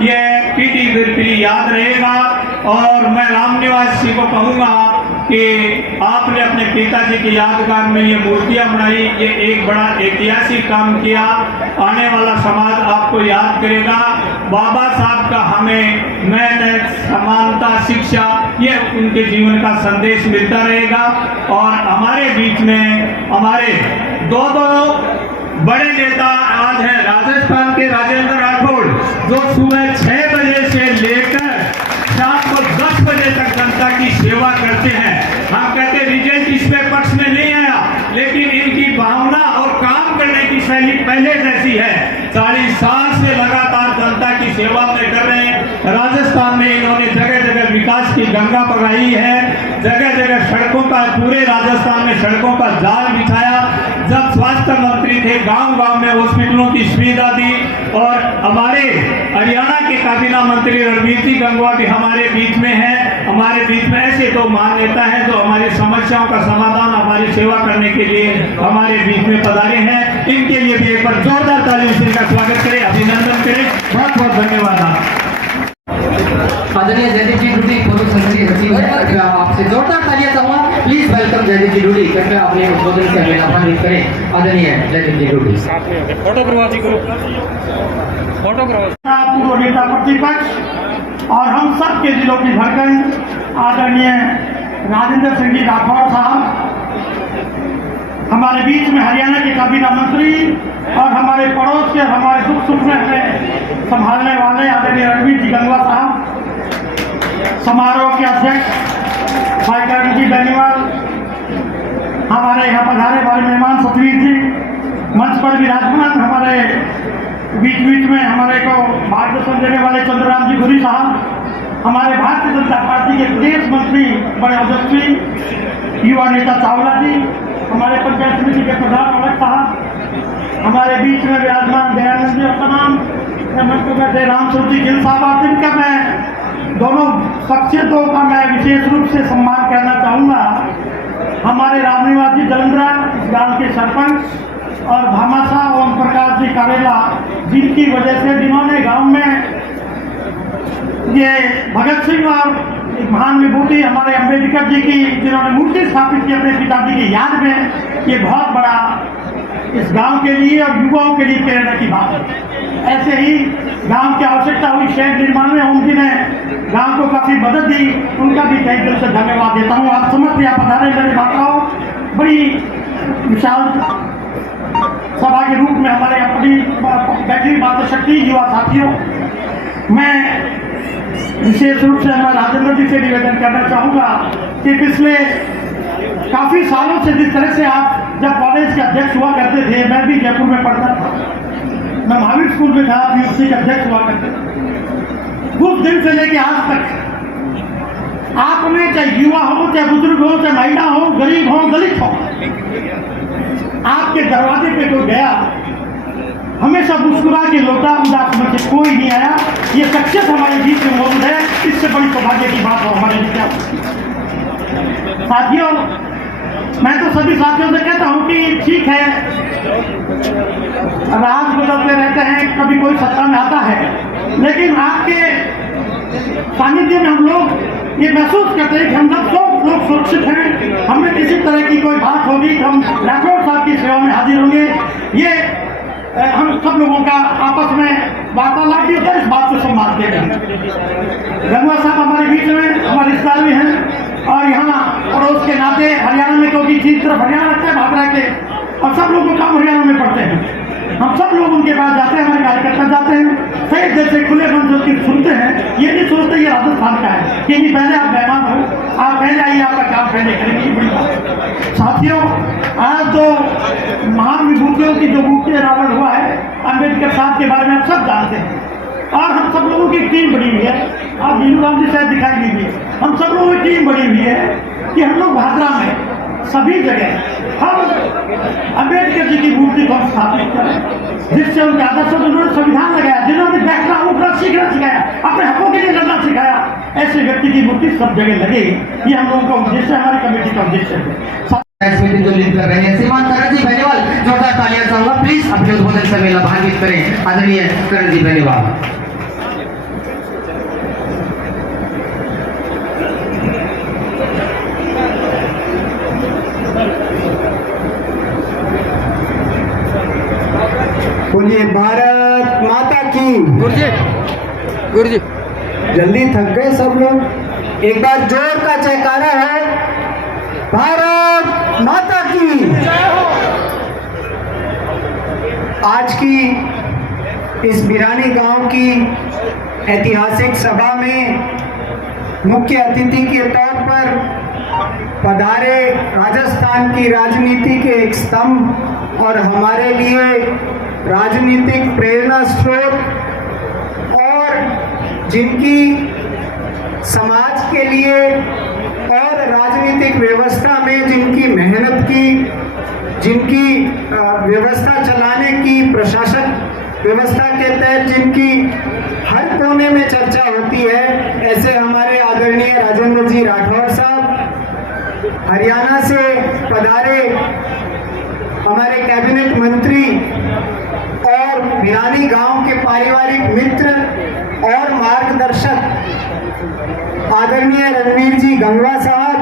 ये पीढ़ी दर पीढ़ी याद रहेगा। और मैं राम निवास जी को कहूँगा कि आपने अपने पिताजी की यादगार में ये मूर्तियां बनाई, ये एक बड़ा ऐतिहासिक काम किया, आने वाला समाज आपको याद करेगा। बाबा साहब का हमें मेहनत, समानता, शिक्षा, ये उनके जीवन का संदेश मिलता रहेगा। और हमारे बीच में हमारे दो बड़े नेता आज हैं, राजस्थान के राजेंद्र राठौड़ जो सुबह 6 बजे से लेकर शाम को 10 बजे तक जनता की सेवा करते हैं। हम कहते रिजल्ट इसमें पक्ष में नहीं आया, लेकिन इनकी भावना और काम करने की शैली पहले जैसी है। 40 साल से लगातार जनता की सेवा में कर रहे हैं। राजस्थान में इन्होंने जगह जगह विकास की की गंगा बगाई है, जगह जगह सड़कों का, पूरे राजस्थान में सड़कों का जाल बिछाया। जब स्वास्थ्य मंत्री थे, गांव-गांव में हॉस्पिटलों की सुविधा दी। और हमारे हरियाणा के काबीना मंत्री रणबीर सिंह गंगवा भी हमारे बीच में है। हमारे बीच में ऐसे तो मान नेता है जो हमारी समस्याओं का समाधान, हमारी सेवा करने के लिए हमारे बीच में पधारे हैं। इनके लिए भी एक बार जोरदार तालियों से इनका स्वागत करें, अभिनंदन करें। बहुत बहुत धन्यवाद। आदरणीय जयदीप जी डूडी पूर्व संसदीय सचिव है, कृपया आपसे जोरदार तालियां चाहूंगा। प्लीज वेलकम जयदीप जी डूडी, कृपया अपने उद्बोधन से हमें लाभान्वित करें। आदरणीय जयदीप जी डूडी। पूर्व नेता प्रतिपक्ष और हम सब के दिलों की धड़कन आदरणीय राजेंद्र सिंह जी राठौड़ साहब, हमारे बीच में हरियाणा के काबीना मंत्री और हमारे पड़ोस के, हमारे सुख सुख में हमें संभालने वाले आदरणीय रणबीर जी गंगवा साहब, समारोह के अध्यक्ष भाई करण जी बेनीवाल, हमारे यहाँ पधारे वाले मेहमान सतवीर जी, मंच पर विराजमान हमारे बीच में हमारे को मार्गदर्शन देने वाले चंद्रराम जी गुरी साहब, हमारे भारतीय जनता पार्टी के प्रदेश मंत्री बड़े ओजस्वी युवा नेता चावला जी, हमारे पंचायत समिति के प्रधान अलग साहब, हमारे बीच में विराजमान दयानंद जी और तमाम राम सूर्य गिल साहब, जिनका मैं दोनों शख्सियतों का मैं विशेष रूप से सम्मान करना चाहूँगा। हमारे रामनिवास जी जलंधरा, इस गाँव के सरपंच, और भामासा ओम प्रकाश जी कारेला, जिनकी वजह से जिन्होंने गांव में ये भगत सिंह और एक महान विभूति हमारे अम्बेडकर जी की जिन्होंने मूर्ति स्थापित की अपने पिताजी की याद में, ये बहुत बड़ा इस गांव के लिए और युवाओं के लिए प्रेरणा की बात है। ऐसे ही गांव की आवश्यकता हुई शहर निर्माण में उन जी ने गांव को काफी मदद दी, उनका भी तहे दिल से धन्यवाद देता हूँ। आप समझ यहाँ पधारे मेरे माताओं, बड़ी विशाल सभा के रूप में हमारे अपनी बैटरी मातृशक्ति युवा साथियों, मैं विशेष रूप से मैं राजेंद्र जी से निवेदन करना चाहूँगा कि पिछले काफ़ी सालों से जिस तरह से आप जब कॉलेज के अध्यक्ष हुआ करते थे, मैं भी जयपुर में पढ़ता था, मैं महावीर स्कूल में था, आप यूनिवर्सिटी के अध्यक्ष हुआ करते थे। उस दिन से लेके आज तक आप में चाहे युवा हो, चाहे बुजुर्ग हो, चाहे महिला हो, गरीब हो, दलित हो, आपके दरवाजे पे कोई गया, हमेशा मुस्कुरा के लौटा, उदास में से कोई नहीं आया। ये शख्सियत हमारे बीच में मौजूद है, इससे बड़ी सौभाग्य की बात हो हमारे लिए। साथियों, मैं तो सभी साथियों से कहता हूँ कि ठीक है, राज बदलते रहते हैं, कभी कोई सत्ता में आता है, लेकिन आपके सानिध्य में हम लोग ये महसूस करते हैं कि हम सब लोग सुरक्षित हैं। हमें किसी तरह की कोई बात होगी तो हम राठौड़ साहब की सेवा में हाजिर होंगे। ये हम सब लोगों का आपस में वार्तालाप भी होता है, इस बात को सम्मान देते हैं। गंगवा साहब हमारे बीच में हमारे रिश्तेदार भी हैं, और यहाँ पड़ोस के नाते हरियाणा में, क्योंकि ठीक तरफ हरियाणा लगता है भागरा के, और सब लोग काम हरियाणा में पढ़ते हैं। हम सब लोग उनके पास जाते हैं, हमारे कार्यकर्ता जाते हैं, सही दिल से खुले मन से उसकी सुनते हैं। ये नहीं सोचते ये राजस्थान का है, कि नहीं पहले आप मेहमान हो, आप पहले आइए, आपका काम पहले करेंगे। बड़ी बात साथियों, आज तो महान विभूतियों की जो मूर्ति अनावरण हुआ है, अम्बेडकर साहब के बारे में आप सब जानते हैं, और हम सब लोगों की टीम बनी हुई है। आप नीलू राम जी शायद दिखाई दीजिए, हम सब लोगों की टीम बनी हुई है कि हम लोग भादरा में सभी जगह हम अम्बेडकर जी की मूर्ति को स्थापित करें, जिससे उनके आदर्शों को उन्होंने संविधान लगाया, जिन्होंने बैठना उठना सीखना सिखाया, अपने हकों के लिए लड़ना सिखाया, ऐसे व्यक्ति की मूर्ति सब जगह लगे। ये हम लोगों का उद्देश्य है, हमारी कमेटी का उद्देश्य है। जो लीड कर रहे हैं श्रीमान करण जी बेनीवाल, जोरदार तालियां चाहूंगा। प्लीज अपने उद्बोधन से मेला लाभान्वित करें आदरणीय करण जी बेनीवाल। बोलिए भारत माता की। गुरुजी जल्दी थक गए सब लोग, एक बार जोर का जयकारा है, भारत माता की। आज की इस बिरानी गांव की ऐतिहासिक सभा में मुख्य अतिथि के तौर पर पधारे राजस्थान की राजनीति के एक स्तंभ और हमारे लिए राजनीतिक प्रेरणा स्रोत, और जिनकी समाज के लिए और राजनीतिक व्यवस्था में जिनकी मेहनत की, जिनकी व्यवस्था चलाने की, प्रशासक व्यवस्था के तहत जिनकी हर कोने में चर्चा होती है, ऐसे हमारे आदरणीय राजेंद्र जी राठौड़ साहब, हरियाणा से पधारे हमारे कैबिनेट मंत्री और भिरानी गांव के पारिवारिक मित्र और मार्गदर्शक आदरणीय रणवीर जी गंगवा साहब,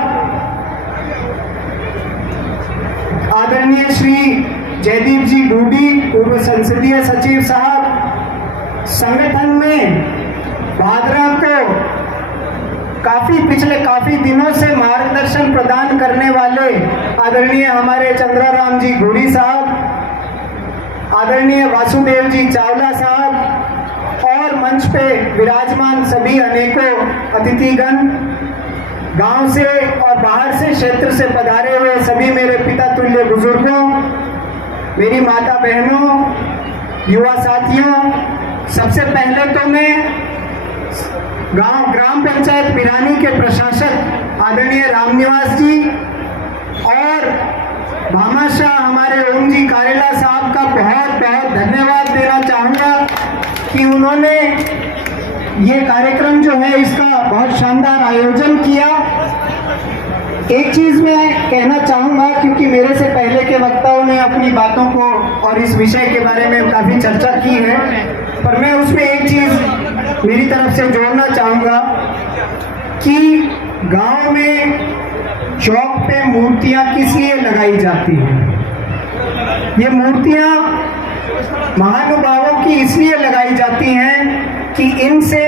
आदरणीय श्री जयदीप जी डूडी पूर्व संसदीय सचिव साहब, संगठन में भादरा को पिछले काफी दिनों से मार्गदर्शन प्रदान करने वाले आदरणीय हमारे चंद्राराम जी गुड़ी साहब, आदरणीय वासुदेव जी चावला साहब और मंच पे विराजमान सभी अनेकों अतिथिगण, गांव से और बाहर से क्षेत्र से पधारे हुए सभी मेरे पिता तुल्य बुजुर्गों, मेरी माता बहनों, युवा साथियों, सबसे पहले तो मैं ग्राम पंचायत भिरानी के प्रशासक आदरणीय रामनिवास जी और भामाशाह हमारे ओम जी कारेला साहब का बहुत बहुत धन्यवाद देना चाहूँगा कि उन्होंने ये कार्यक्रम जो है इसका बहुत शानदार आयोजन किया। एक चीज मैं कहना चाहूँगा, क्योंकि मेरे से पहले के वक्ताओं ने अपनी बातों को और इस विषय के बारे में काफ़ी चर्चा की है, पर मैं उसमें एक चीज़ मेरी तरफ से जोड़ना चाहूँगा कि गांव में चौक पे मूर्तियाँ किस लिए लगाई जाती हैं। ये मूर्तियाँ महानुभावों की इसलिए लगाई जाती हैं कि इनसे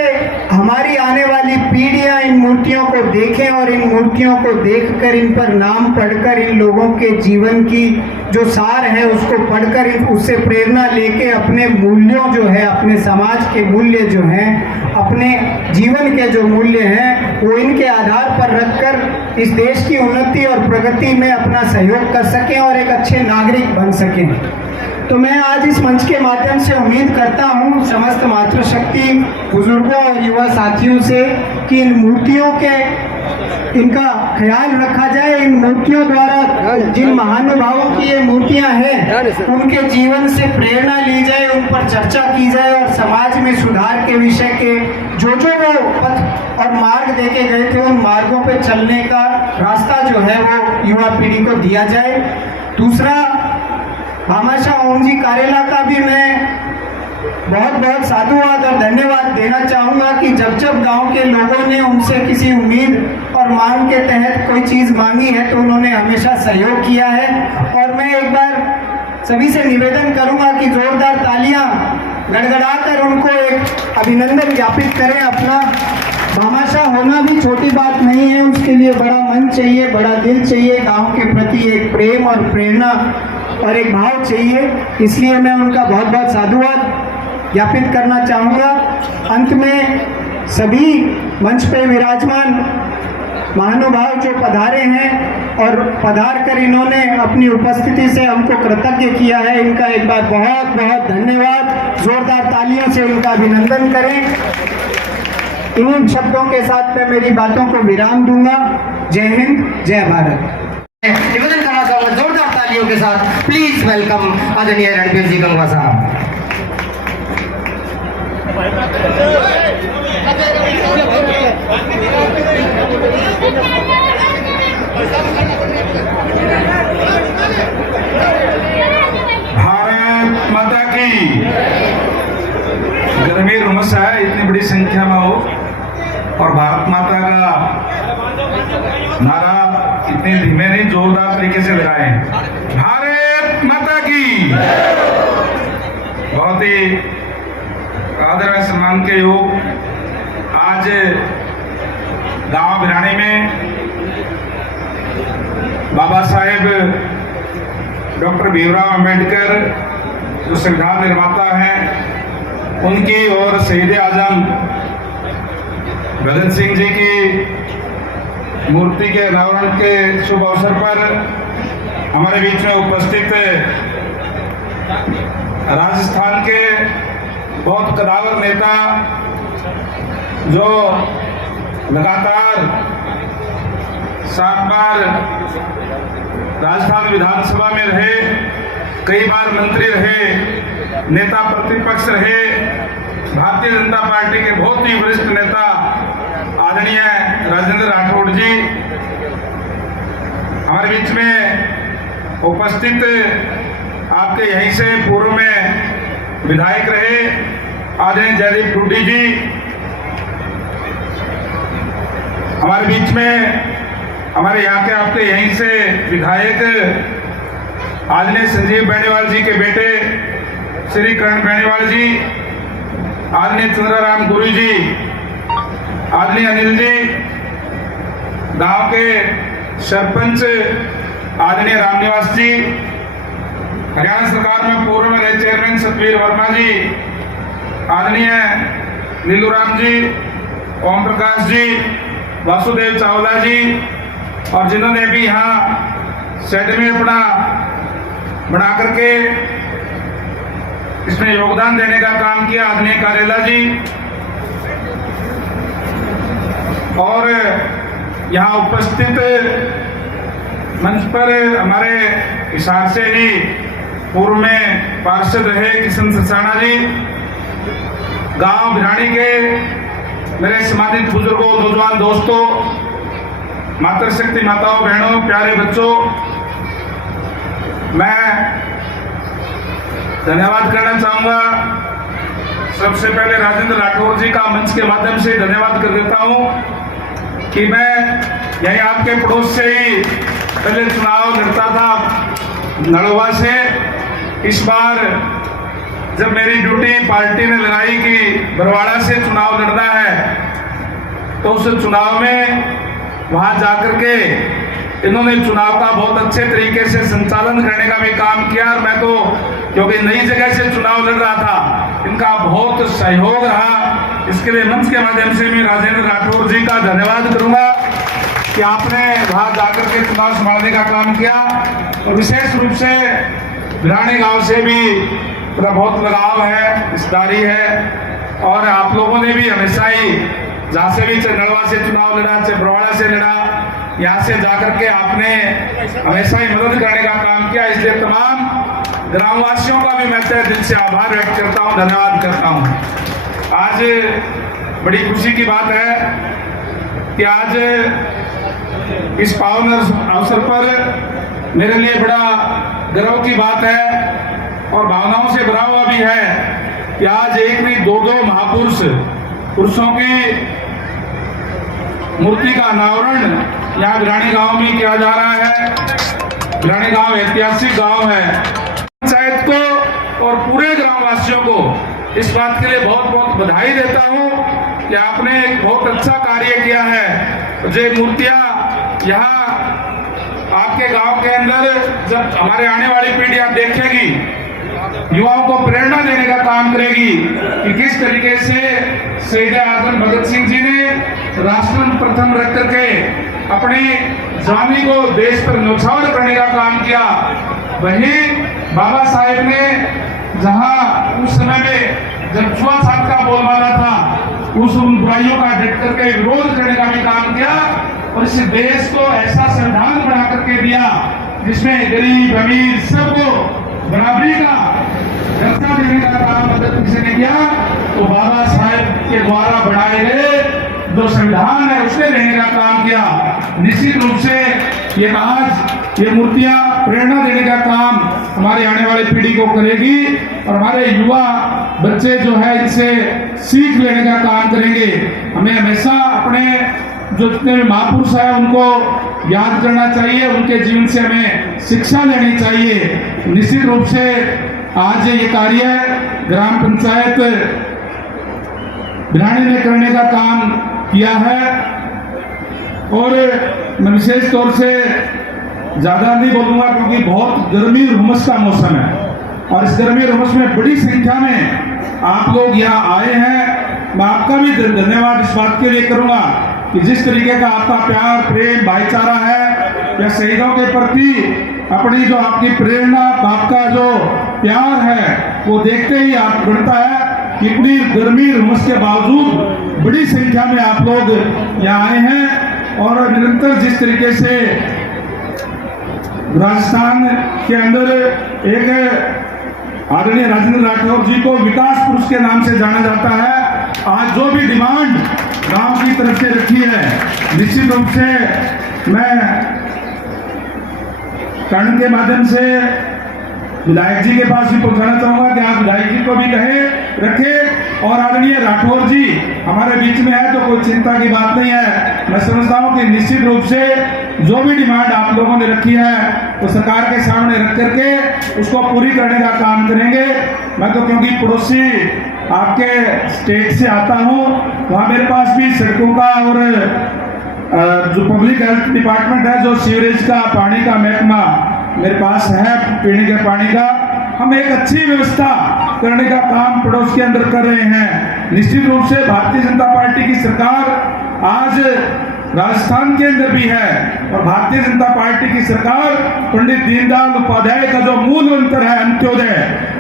हमारी आने वाली पीढ़ियां इन मूर्तियों को देखें और इन मूर्तियों को देखकर, इन पर नाम पढ़कर, इन लोगों के जीवन की जो सार है उसको पढ़कर उससे प्रेरणा लेके अपने मूल्यों जो है, अपने समाज के मूल्य जो हैं, अपने जीवन के जो मूल्य हैं, वो इनके आधार पर रखकर इस देश की उन्नति और प्रगति में अपना सहयोग कर सकें और एक अच्छे नागरिक बन सकें। तो मैं आज इस मंच के माध्यम से उम्मीद करता हूँ समस्त मातृशक्ति बुजुर्गों और युवा साथियों से कि इन मूर्तियों के इनका ख्याल रखा जाए। इन मूर्तियों द्वारा जिन महानुभावों की ये मूर्तियाँ हैं उनके जीवन से प्रेरणा ली जाए, उन पर चर्चा की जाए और समाज में सुधार के विषय के जो वो पथ और मार्ग देके गए थे उन मार्गों पे चलने का रास्ता जो है वो युवा पीढ़ी को दिया जाए। दूसरा, भामाशाह ओम जी कारेला का भी मैं बहुत बहुत साधुवाद और धन्यवाद देना चाहूँगा कि जब जब गांव के लोगों ने उनसे किसी उम्मीद और मांग के तहत कोई चीज़ मांगी है तो उन्होंने हमेशा सहयोग किया है। और मैं एक बार सभी से निवेदन करूँगा कि जोरदार तालियां गड़गड़ाकर उनको एक अभिनंदन ज्ञापित करें। अपना भामाशाह होना भी छोटी बात नहीं है, उसके लिए बड़ा मन चाहिए, बड़ा दिल चाहिए, गाँव के प्रति एक प्रेम और प्रेरणा और एक भाव चाहिए। इसलिए मैं उनका बहुत बहुत साधुवाद ज्ञापित करना चाहूँगा। अंत में सभी मंच पे विराजमान महानुभाव जो पधारे हैं और पधार कर इन्होंने अपनी उपस्थिति से हमको कृतज्ञ किया है, इनका एक बार बहुत बहुत धन्यवाद। जोरदार तालियों से इनका अभिनंदन करें। इन्हीं शब्दों के साथ मैं मेरी बातों को विराम दूंगा। जय हिंद, जय भारत। निवेदन करना चाहूँगा जोरदार तालियों के साथ प्लीज वेलकम आदरणीय रणवीर जी गंगवा साहब। भारत माता की गंभीर समस्या है, इतनी बड़ी संख्या में हो और भारत माता का नारा इतने धीमे नहीं जोरदार तरीके से लगाए। भारत माता की बहुत ही आदर व सम्मान के योग आज गांव भिरानी में बाबा साहेब डॉक्टर भीमराव अंबेडकर जो संविधान निर्माता हैं उनकी और शहीद आजम भगत सिंह जी की मूर्ति के अनावरण के शुभ अवसर पर हमारे बीच में उपस्थित राजस्थान के बहुत कदावर नेता जो लगातार 7 बार राजस्थान विधानसभा में रहे, कई बार मंत्री रहे, नेता प्रतिपक्ष रहे, भारतीय जनता पार्टी के बहुत ही वरिष्ठ नेता आदरणीय राजेंद्र राठौड़ जी हमारे बीच में उपस्थित, आपके यहीं से पूर्व में विधायक रहे आदरणीय जयदीप टुड्डी जी हमारे बीच में, हमारे यहाँ के आपके यहीं से विधायक आदरणीय संजीव बेनीवाल जी के बेटे श्री करण बेनीवाल जी, आदरणीय चंद्राराम गुरु जी, आदरणीय अनिल जी, गांव के सरपंच आदरणीय रामनिवास जी, हरियाणा सरकार में पूर्व में रहे चेयरमैन सतवीर वर्मा जी, आदरणीय नीलूराम जी, ओम प्रकाश जी, वासुदेव चावला जी, और जिन्होंने भी यहाँ शेड में अपना बना करके इसमें योगदान देने का काम किया, आदरणीय कारेला जी, और यहाँ उपस्थित मंच पर हमारे हिसाब से ही पूर्व में पार्षद रहे किशन ससाना जी, गांव भिरानी के मेरे सम्मानित बुजुर्गों, नौजवान दोस्तों, मातृशक्ति माताओं, बहनों, प्यारे बच्चों, मैं धन्यवाद करना चाहूंगा। सबसे पहले राजेंद्र राठौड़ जी का मंच के माध्यम से धन्यवाद कर देता हूं कि मैं यही आपके पड़ोस से ही पहले चुनाव लड़ता था नड़वा से। इस बार जब मेरी ड्यूटी पार्टी ने लगाई कि बरवाड़ा से चुनाव लड़ना है, तो उस चुनाव में वहां जाकर के इन्होंने चुनाव का बहुत अच्छे तरीके से संचालन करने का भी काम किया, और मैं तो क्योंकि नई जगह से चुनाव लड़ रहा था, इनका बहुत सहयोग रहा। इसके लिए मंच के माध्यम से मैं राजेंद्र राठौड़ जी का धन्यवाद करूंगा कि आपने वहां जाकर के चुनाव संभालने का काम किया, और विशेष रूप से भिरानी गांव से भी मेरा बहुत लगाव है, रिश्तेदारी है, और आप लोगों ने भी हमेशा ही जहाँ से भी नड़वा से चुनाव लड़ा, चाहे बरवाड़ा से लड़ा, यहाँ से जाकर के आपने हमेशा ही मदद करने का काम किया। इसलिए तमाम ग्रामवासियों का भी मैं तहे दिल से आभार व्यक्त करता हूँ, धन्यवाद करता हूँ। आज बड़ी खुशी की बात है कि आज इस पावन अवसर पर मेरे लिए बड़ा गर्व की बात है और भावनाओं से भरा हुआ भी है कि आज एक नहीं दो महापुरुष पुरुषों की मूर्ति का अनावरण यहाँ भिरानी गांव में किया जा रहा है। भिरानी गांव ऐतिहासिक गांव है। पंचायत को और पूरे ग्रामवासियों को इस बात के लिए बहुत बहुत बधाई देता हूँ कि आपने एक बहुत अच्छा कार्य किया है। जो मूर्तियाँ यहाँ आपके गांव के अंदर जब हमारे आने वाली पीढ़ियां देखेगी, युवाओं को प्रेरणा देने का काम करेगी कि किस तरीके से शहीद आजम भगत सिंह जी ने राष्ट्र प्रथम रख करके अपनी जवानी को देश पर न्यौछावर करने का काम किया। वहीं बाबा साहेब ने जहां उस समय में जब छुआछूत का बोलबाला था, उस उन बुराइयों का डट करके विरोध करने का भी काम किया, और इस देश को ऐसा संविधान बना करके दिया जिसमें गरीब अमीर सबको बराबरी का दर्जा देने का काम अगर किसी ने किया तो बाबा साहेब के द्वारा बनाए गए जो संविधान है उसने देने का काम किया। निश्चित रूप से ये आज ये मूर्तियां प्रेरणा देने का काम हमारे आने वाली पीढ़ी को करेगी, और हमारे युवा बच्चे जो है इनसे सीख लेने का काम करेंगे। हमें हमेशा अपने जो जितने भी महापुरुष है उनको याद करना चाहिए, उनके जीवन से हमें शिक्षा लेनी चाहिए। निश्चित रूप से आज ये कार्य ग्राम पंचायत भिरानी ने करने का काम किया है, और मैं विशेष तौर से ज़्यादा नहीं बोलूँगा क्योंकि बहुत गर्मी और उमस का मौसम है, और इस गर्मी और उमस में बड़ी संख्या में आप लोग यहाँ आए हैं। मैं आपका भी धन्यवाद इस बात के लिए करूँगा कि जिस तरीके का आपका प्यार प्रेम भाईचारा है या शहीदों के प्रति अपनी जो आपकी प्रेरणा आपका जो प्यार है वो देखते ही आप बनता है कि इतनी गर्मी उमस के बावजूद बड़ी संख्या में आप लोग यहाँ आए हैं और निरंतर जिस तरीके से राजस्थान के अंदर एक आदरणीय राजेंद्र राठौर जी को विकास पुरुष के नाम से जाना जाता है, आज जो भी डिमांड गांव की तरफ से रखी है, निश्चित रूप से मैं कर्ण के माध्यम से विधायक जी के पास भी पहुंचाना चाहूंगा कि आप विधायक जी को भी रखें और आदरणीय राठौर जी हमारे बीच में है तो कोई चिंता की बात नहीं है। मैं समझता हूं कि निश्चित रूप से जो भी डिमांड आप लोगों ने रखी है तो सरकार के सामने रख करके उसको पूरी करने का काम करेंगे। मैं तो क्योंकि पड़ोसी आपके स्टेट से आता हूं, वहां मेरे पास भी सड़कों का और जो पब्लिक हेल्थ डिपार्टमेंट है, जो सीवरेज का पानी का महकमा मेरे पास है पीने के पानी का, हम एक अच्छी व्यवस्था करने का काम पड़ोस के अंदर कर रहे हैं। निश्चित रूप से भारतीय जनता पार्टी की सरकार आज राजस्थान के अंदर भी है और भारतीय जनता पार्टी की सरकार पंडित दीनदयाल उपाध्याय का जो मूल मंत्र है अंत्योदय,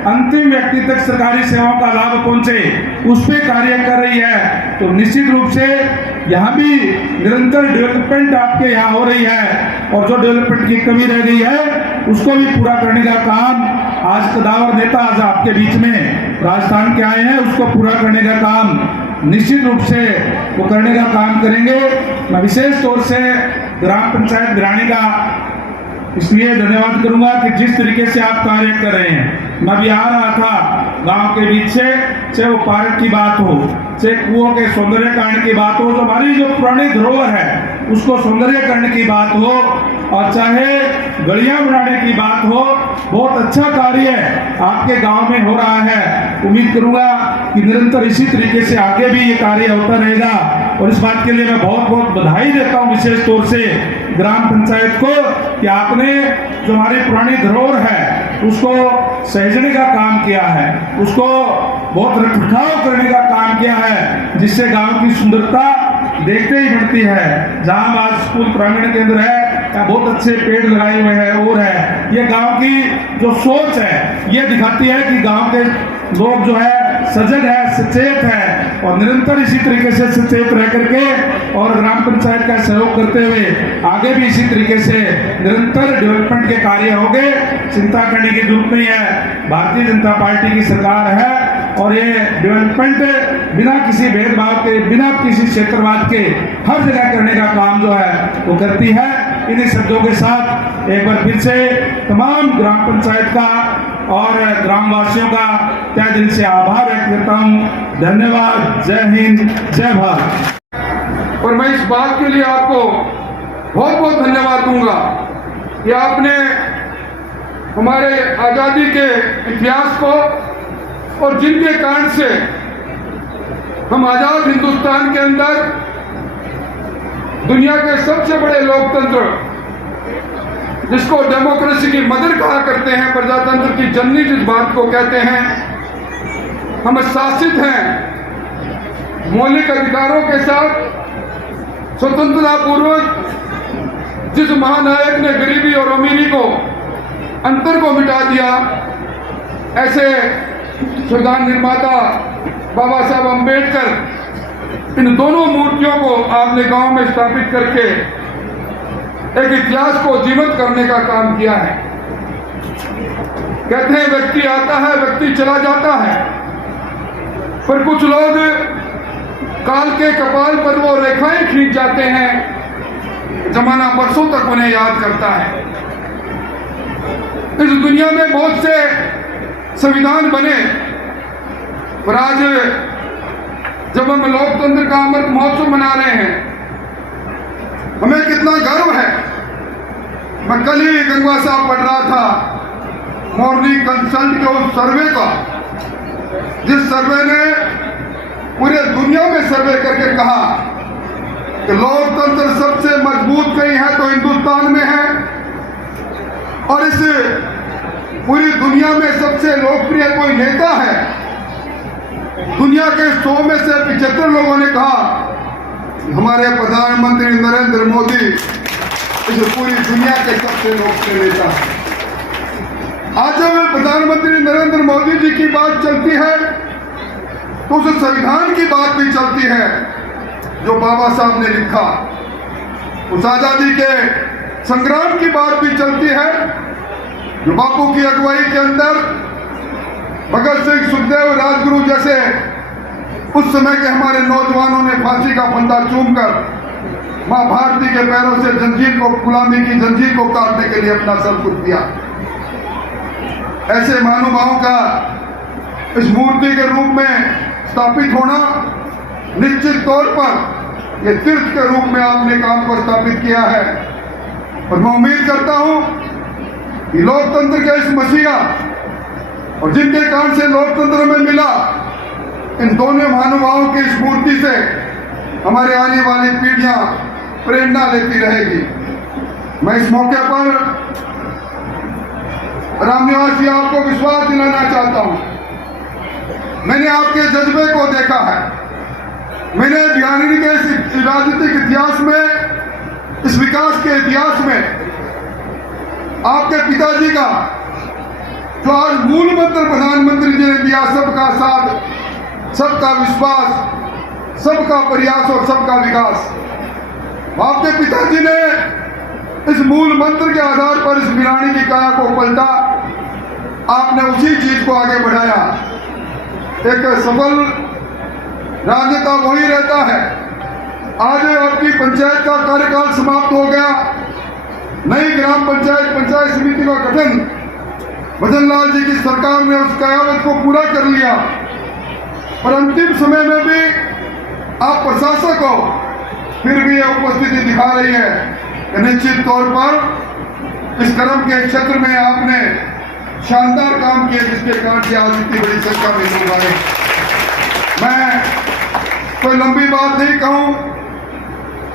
अंतिम व्यक्ति तक सरकारी सेवाओं का लाभ पहुंचे, उस पर कार्य कर रही है। तो निश्चित रूप से यहाँ भी निरंतर डेवलपमेंट आपके यहाँ हो रही है और जो डेवलपमेंट की कमी रह गई है उसको भी पूरा करने का काम आज कदावर नेता आज आपके बीच में राजस्थान के आए हैं, उसको पूरा करने का काम निश्चित रूप से वो करने का काम करेंगे। मैं विशेष तौर से ग्राम पंचायत बिरानी का इसलिए धन्यवाद करूंगा कि जिस तरीके से आप कार्य कर रहे हैं। मैं भी आ रहा था गांव के बीच से, चाहे वो पार्क की बात हो, चाहे कुओं के सौंदर्यकरण की बात हो, जो हमारी जो पुरानी धरोहर है उसको सौंदर्यकरण की बात हो और चाहे गलियां बनाने की बात हो, बहुत अच्छा कार्य आपके गांव में हो रहा है। उम्मीद करूंगा कि निरंतर इसी तरीके से आगे भी ये कार्य होता रहेगा और इस बात के लिए मैं बहुत बहुत बधाई देता हूं विशेष तौर से ग्राम पंचायत को कि आपने जो हमारी पुरानी धरोहर है उसको सहेजने का काम किया है, उसको बहुत रखरखाव करने का काम किया है, जिससे गांव की सुंदरता देखते ही बढ़ती है। जहां आज स्कूल प्रांगण के अंदर है बहुत अच्छे पेड़ लगाए हुए हैं और है, ये गांव की जो सोच है ये दिखाती है कि गांव के लोग जो है सजग है, सचेत है और निरंतर इसी तरीके से सचेत रह करके और ग्राम पंचायत का सहयोग करते हुए आगे भी इसी तरीके से निरंतर डेवलपमेंट के कार्य होंगे। चिंता करने की जरूरत नहीं है, भारतीय जनता पार्टी की सरकार है और ये डेवलपमेंट बिना किसी भेदभाव के, बिना किसी क्षेत्रवाद के हर जगह करने का काम जो है वो करती है। इन्हीं शब्दों के साथ एक बार फिर से तमाम ग्राम पंचायत का और ग्रामवासियों का तहे दिल से आभार व्यक्त करता हूँ। धन्यवाद। जय हिंद, जय भारत। और मैं इस बात के लिए आपको बहुत बहुत धन्यवाद दूंगा कि आपने हमारे आज़ादी के इतिहास को और जिनके कारण से हम आज़ाद हिंदुस्तान के अंदर दुनिया के सबसे बड़े लोकतंत्र जिसको डेमोक्रेसी की मदर कहा करते हैं, प्रजातंत्र की जननी जिस बात को कहते हैं, हम शासित हैं मौलिक अधिकारों के साथ स्वतंत्रता पूर्वक जिस महानायक ने गरीबी और अमीरी को अंतर को मिटा दिया, ऐसे संविधान निर्माता बाबा साहब अम्बेडकर, इन दोनों मूर्तियों को आपने गांव में स्थापित करके एक इतिहास को जीवित करने का काम किया है। कहते हैं व्यक्ति आता है, व्यक्ति चला जाता है, पर कुछ लोग काल के कपाल पर वो रेखाएं खींच जाते हैं, जमाना बरसों तक उन्हें याद करता है। इस दुनिया में बहुत से संविधान बने, पर आज जब हम लोकतंत्र का अमृत महोत्सव मना रहे हैं, हमें कितना गर्व है। मैं कल ही गंगवा साहब पढ़ रहा था मॉर्निंग कंसल्ट के उस सर्वे का, जिस सर्वे ने पूरे दुनिया में सर्वे करके कहा कि लोकतंत्र सबसे मजबूत कहीं है तो हिंदुस्तान में है और इस पूरी दुनिया में सबसे लोकप्रिय कोई नेता है। दुनिया के 100 में से 75 लोगों ने कहा हमारे प्रधानमंत्री नरेंद्र मोदी इस पूरी दुनिया के सबसे लोकप्रिय नेता है। आज जब प्रधानमंत्री नरेंद्र मोदी जी की बात चलती है तो उस संविधान की बात भी चलती है जो बाबा साहब ने लिखा, उस आजादी के संग्राम की बात भी चलती है जो बापू की अगुवाई के अंदर भगत सिंह, सुखदेव, राजगुरु जैसे उस समय के हमारे नौजवानों ने फांसी का फंदा चूमकर मां भारती के पैरों से जंजीर को, गुलामी की जंजीर को काटने के लिए अपना सब कुछ दिया। ऐसे महानुभावों का इस मूर्ति के रूप में स्थापित होना निश्चित तौर पर ये तीर्थ के रूप में आपने काम को स्थापित किया है। और मैं उम्मीद करता हूं कि लोकतंत्र के इस मसीहा और जिनके कारण से लोकतंत्र में मिला, इन दोनों महानुभावों की इस मूर्ति से हमारे आने वाली पीढ़ियां प्रेरणा लेती रहेगी। मैं इस मौके पर रामनिवास जी आपको विश्वास दिलाना चाहता हूं। मैंने आपके जज्बे को देखा है। मैंने बिहारी के इस राजनीतिक इतिहास में, इस विकास के इतिहास में आपके पिताजी का जो आज मूल मंत्र प्रधानमंत्री जी ने दिया, सबका साथ, सबका विश्वास, सबका प्रयास और सबका विकास, आपके पिताजी ने इस मूल मंत्र के आधार पर इस भिरानी की काया को पलटा। आपने उसी चीज को आगे बढ़ाया। एक सफल राजनेता वही रहता है। आज आपकी पंचायत का कार्यकाल समाप्त हो गया। नई ग्राम पंचायत समिति का गठन भजन लाल जी की सरकार ने उस कयामत को पूरा कर लिया। और अंतिम समय में भी आप प्रशासक हो, फिर भी यह उपस्थिति दिखा रही है कि निश्चित तौर पर इस कर्म के क्षेत्र में आपने शानदार काम किए, जिसके कारण से आज इतनी बड़ी संख्या में लोग आए। मैं कोई लंबी बात नहीं कहूं,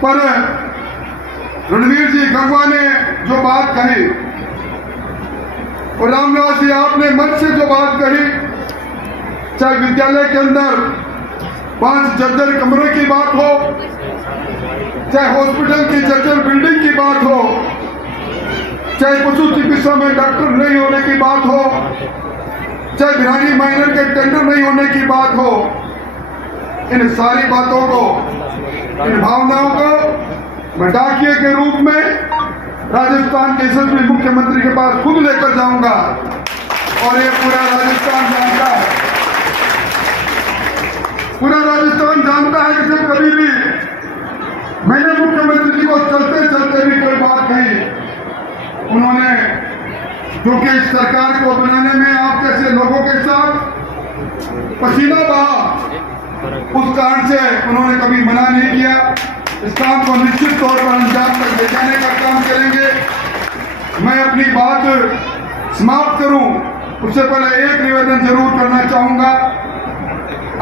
पर रणवीर जी गंगवा ने जो बात कही और रामनिवास जी आपने मन से जो बात कही, चाहे विद्यालय के अंदर 5 जर्जर कमरे की बात हो, चाहे हॉस्पिटल की जर्जर बिल्डिंग की बात हो, चाहे पशु चिकित्सा में डॉक्टर नहीं होने की बात हो, चाहे भिरानी माइनर के टेंडर नहीं होने की बात हो, इन सारी बातों को, इन भावनाओं को मैं डाकिए के रूप में राजस्थान के यशस्वी मुख्यमंत्री के पास खुद लेकर जाऊंगा। और ये पूरा राजस्थान जानता है, पूरा राजस्थान जानता है कि जब कभी भी मैंने मुख्यमंत्री जी को चलते चलते भी कोई बात कही, उन्होंने, क्योंकि इस सरकार को बनाने में आप जैसे लोगों के साथ पसीना बहा, उस कारण से उन्होंने कभी मना नहीं किया। इस काम को निश्चित तौर पर अंजाम तक ले जाने का काम करेंगे। मैं अपनी बात समाप्त करूं उससे पहले एक निवेदन जरूर करना चाहूंगा।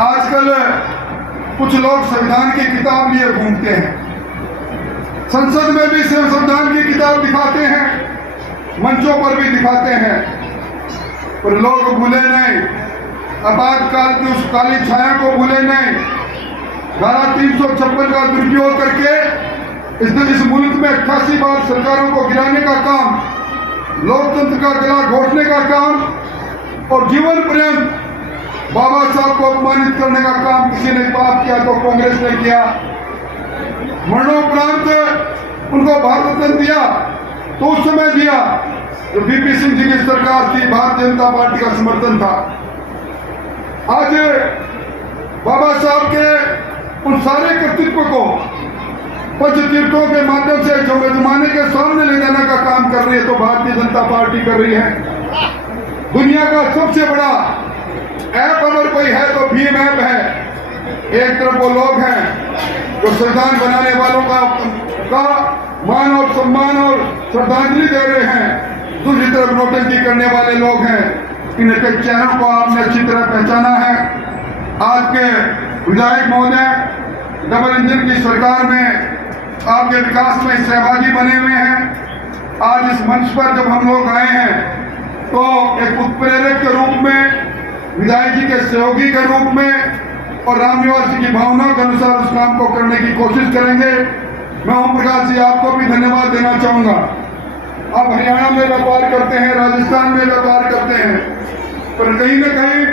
आजकल कुछ लोग संविधान की किताब लिए घूमते हैं, संसद में भी सिर्फ संविधान की किताब दिखाते हैं, मंचों पर भी दिखाते हैं, पर लोग भूले नहीं, आपातकाल की उस काली छाया को भूले नहीं। धारा 356 का दुरुपयोग करके इस मुल्क में 88 बार सरकारों को गिराने का काम, लोकतंत्र का गला घोटने का काम और जीवन पर्यंत बाबा साहब को अपमानित करने का काम किसी ने पाप किया तो कांग्रेस ने किया। मरणोपरांत उनको भारत रत्न दिया तो उस समय दिया जो वीपी सिंह जी की सरकार थी, भारतीय जनता पार्टी का समर्थन था। आज बाबा साहब के उन सारे कर्तृत्व को पंचतीर्थों के माध्यम से जमाने के सामने ले जाने का काम कर रही है तो भारतीय जनता पार्टी कर रही है। दुनिया का सबसे बड़ा ऐप अगर कोई है तो भीम ऐप है। एक तरफ वो लोग हैं जो संविधान बनाने वालों का मान और सम्मान और श्रद्धांजलि दे रहे हैं, दूसरी तरफ नोटंकी करने वाले लोग हैं। इनके चेहरों को आपने अच्छी तरह पहचाना है। आज के विधायक महोदय डबल इंजन की सरकार में आपके विकास में सहभागी बने हुए हैं। आज इस मंच पर जब हम लोग आए हैं तो एक उत्प्रेरक के रूप में, विधायक जी के सहयोगी के रूप में और रामनिवास जी की भावनाओं के अनुसार उस काम को करने की कोशिश करेंगे। मैं ओम प्रकाश जी आपको भी धन्यवाद देना चाहूंगा। आप हरियाणा में व्यापार करते हैं, राजस्थान में व्यापार करते हैं, पर कहीं न कहीं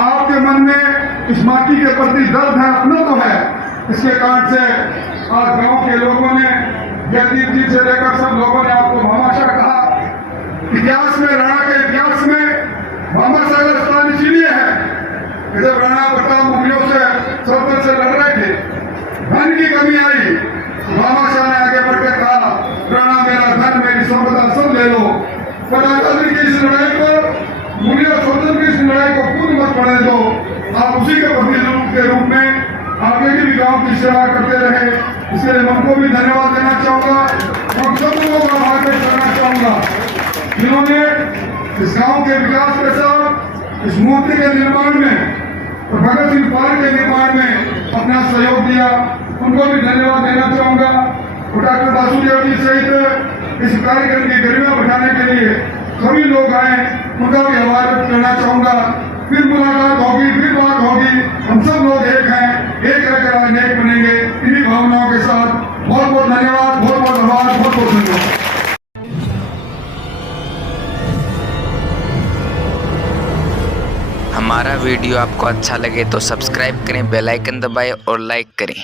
आपके मन में इस माटी के प्रति दर्द है, अपना तो है, इसके कारण से आज गांव के लोगों ने, जयदीप जी से लेकर सब लोगों ने आपको भामाशाह कहा। इतिहास में, राणा के इतिहास में भामाशाह का स्थान इसीलिए है कि जब राणा प्रताप मुगलों से सल्तनत से लड़ रहे थे, धन की कमी आई, भामाशाह ने आगे बढ़कर कहा, राणा मेरा धन, मेरी संपदा सब ले लो, पर आजादी की इस लड़ाई को, मुगलिया सल्तनत की इस लड़ाई को खुद मत पड़ने दो। आप उसी के प्रतिनिधि के रूप में आगे भी गांव की सेवा करते रहे, इसके लिए उनको भी धन्यवाद देना चाहूंगा और सब लोगों का आभार व्यक्त करना चाहूंगा जिन्होंने इस गांव के विकास के साथ इस मूर्ति के निर्माण में और भगत सिंह पार्क के निर्माण में अपना सहयोग दिया। उनको भी धन्यवाद देना चाहूंगा और डॉक्टर वासुदेव जी सहित इस कार्यक्रम की गरिमा बढ़ाने के लिए सभी लोग आए, उनका भी आभार व्यक्त करना चाहूंगा। फिर मुलाकात होगी, फिर बात होगी, हम सब लोग एक हैं, एक रहकर अनेक बनेंगे, इन्हीं भावनाओं के साथ बहुत बहुत धन्यवाद, बहुत बहुत आभार, बहुत बहुत धन्यवाद। हमारा वीडियो आपको अच्छा लगे तो सब्सक्राइब करें, बेल आइकन दबाएं और लाइक करें।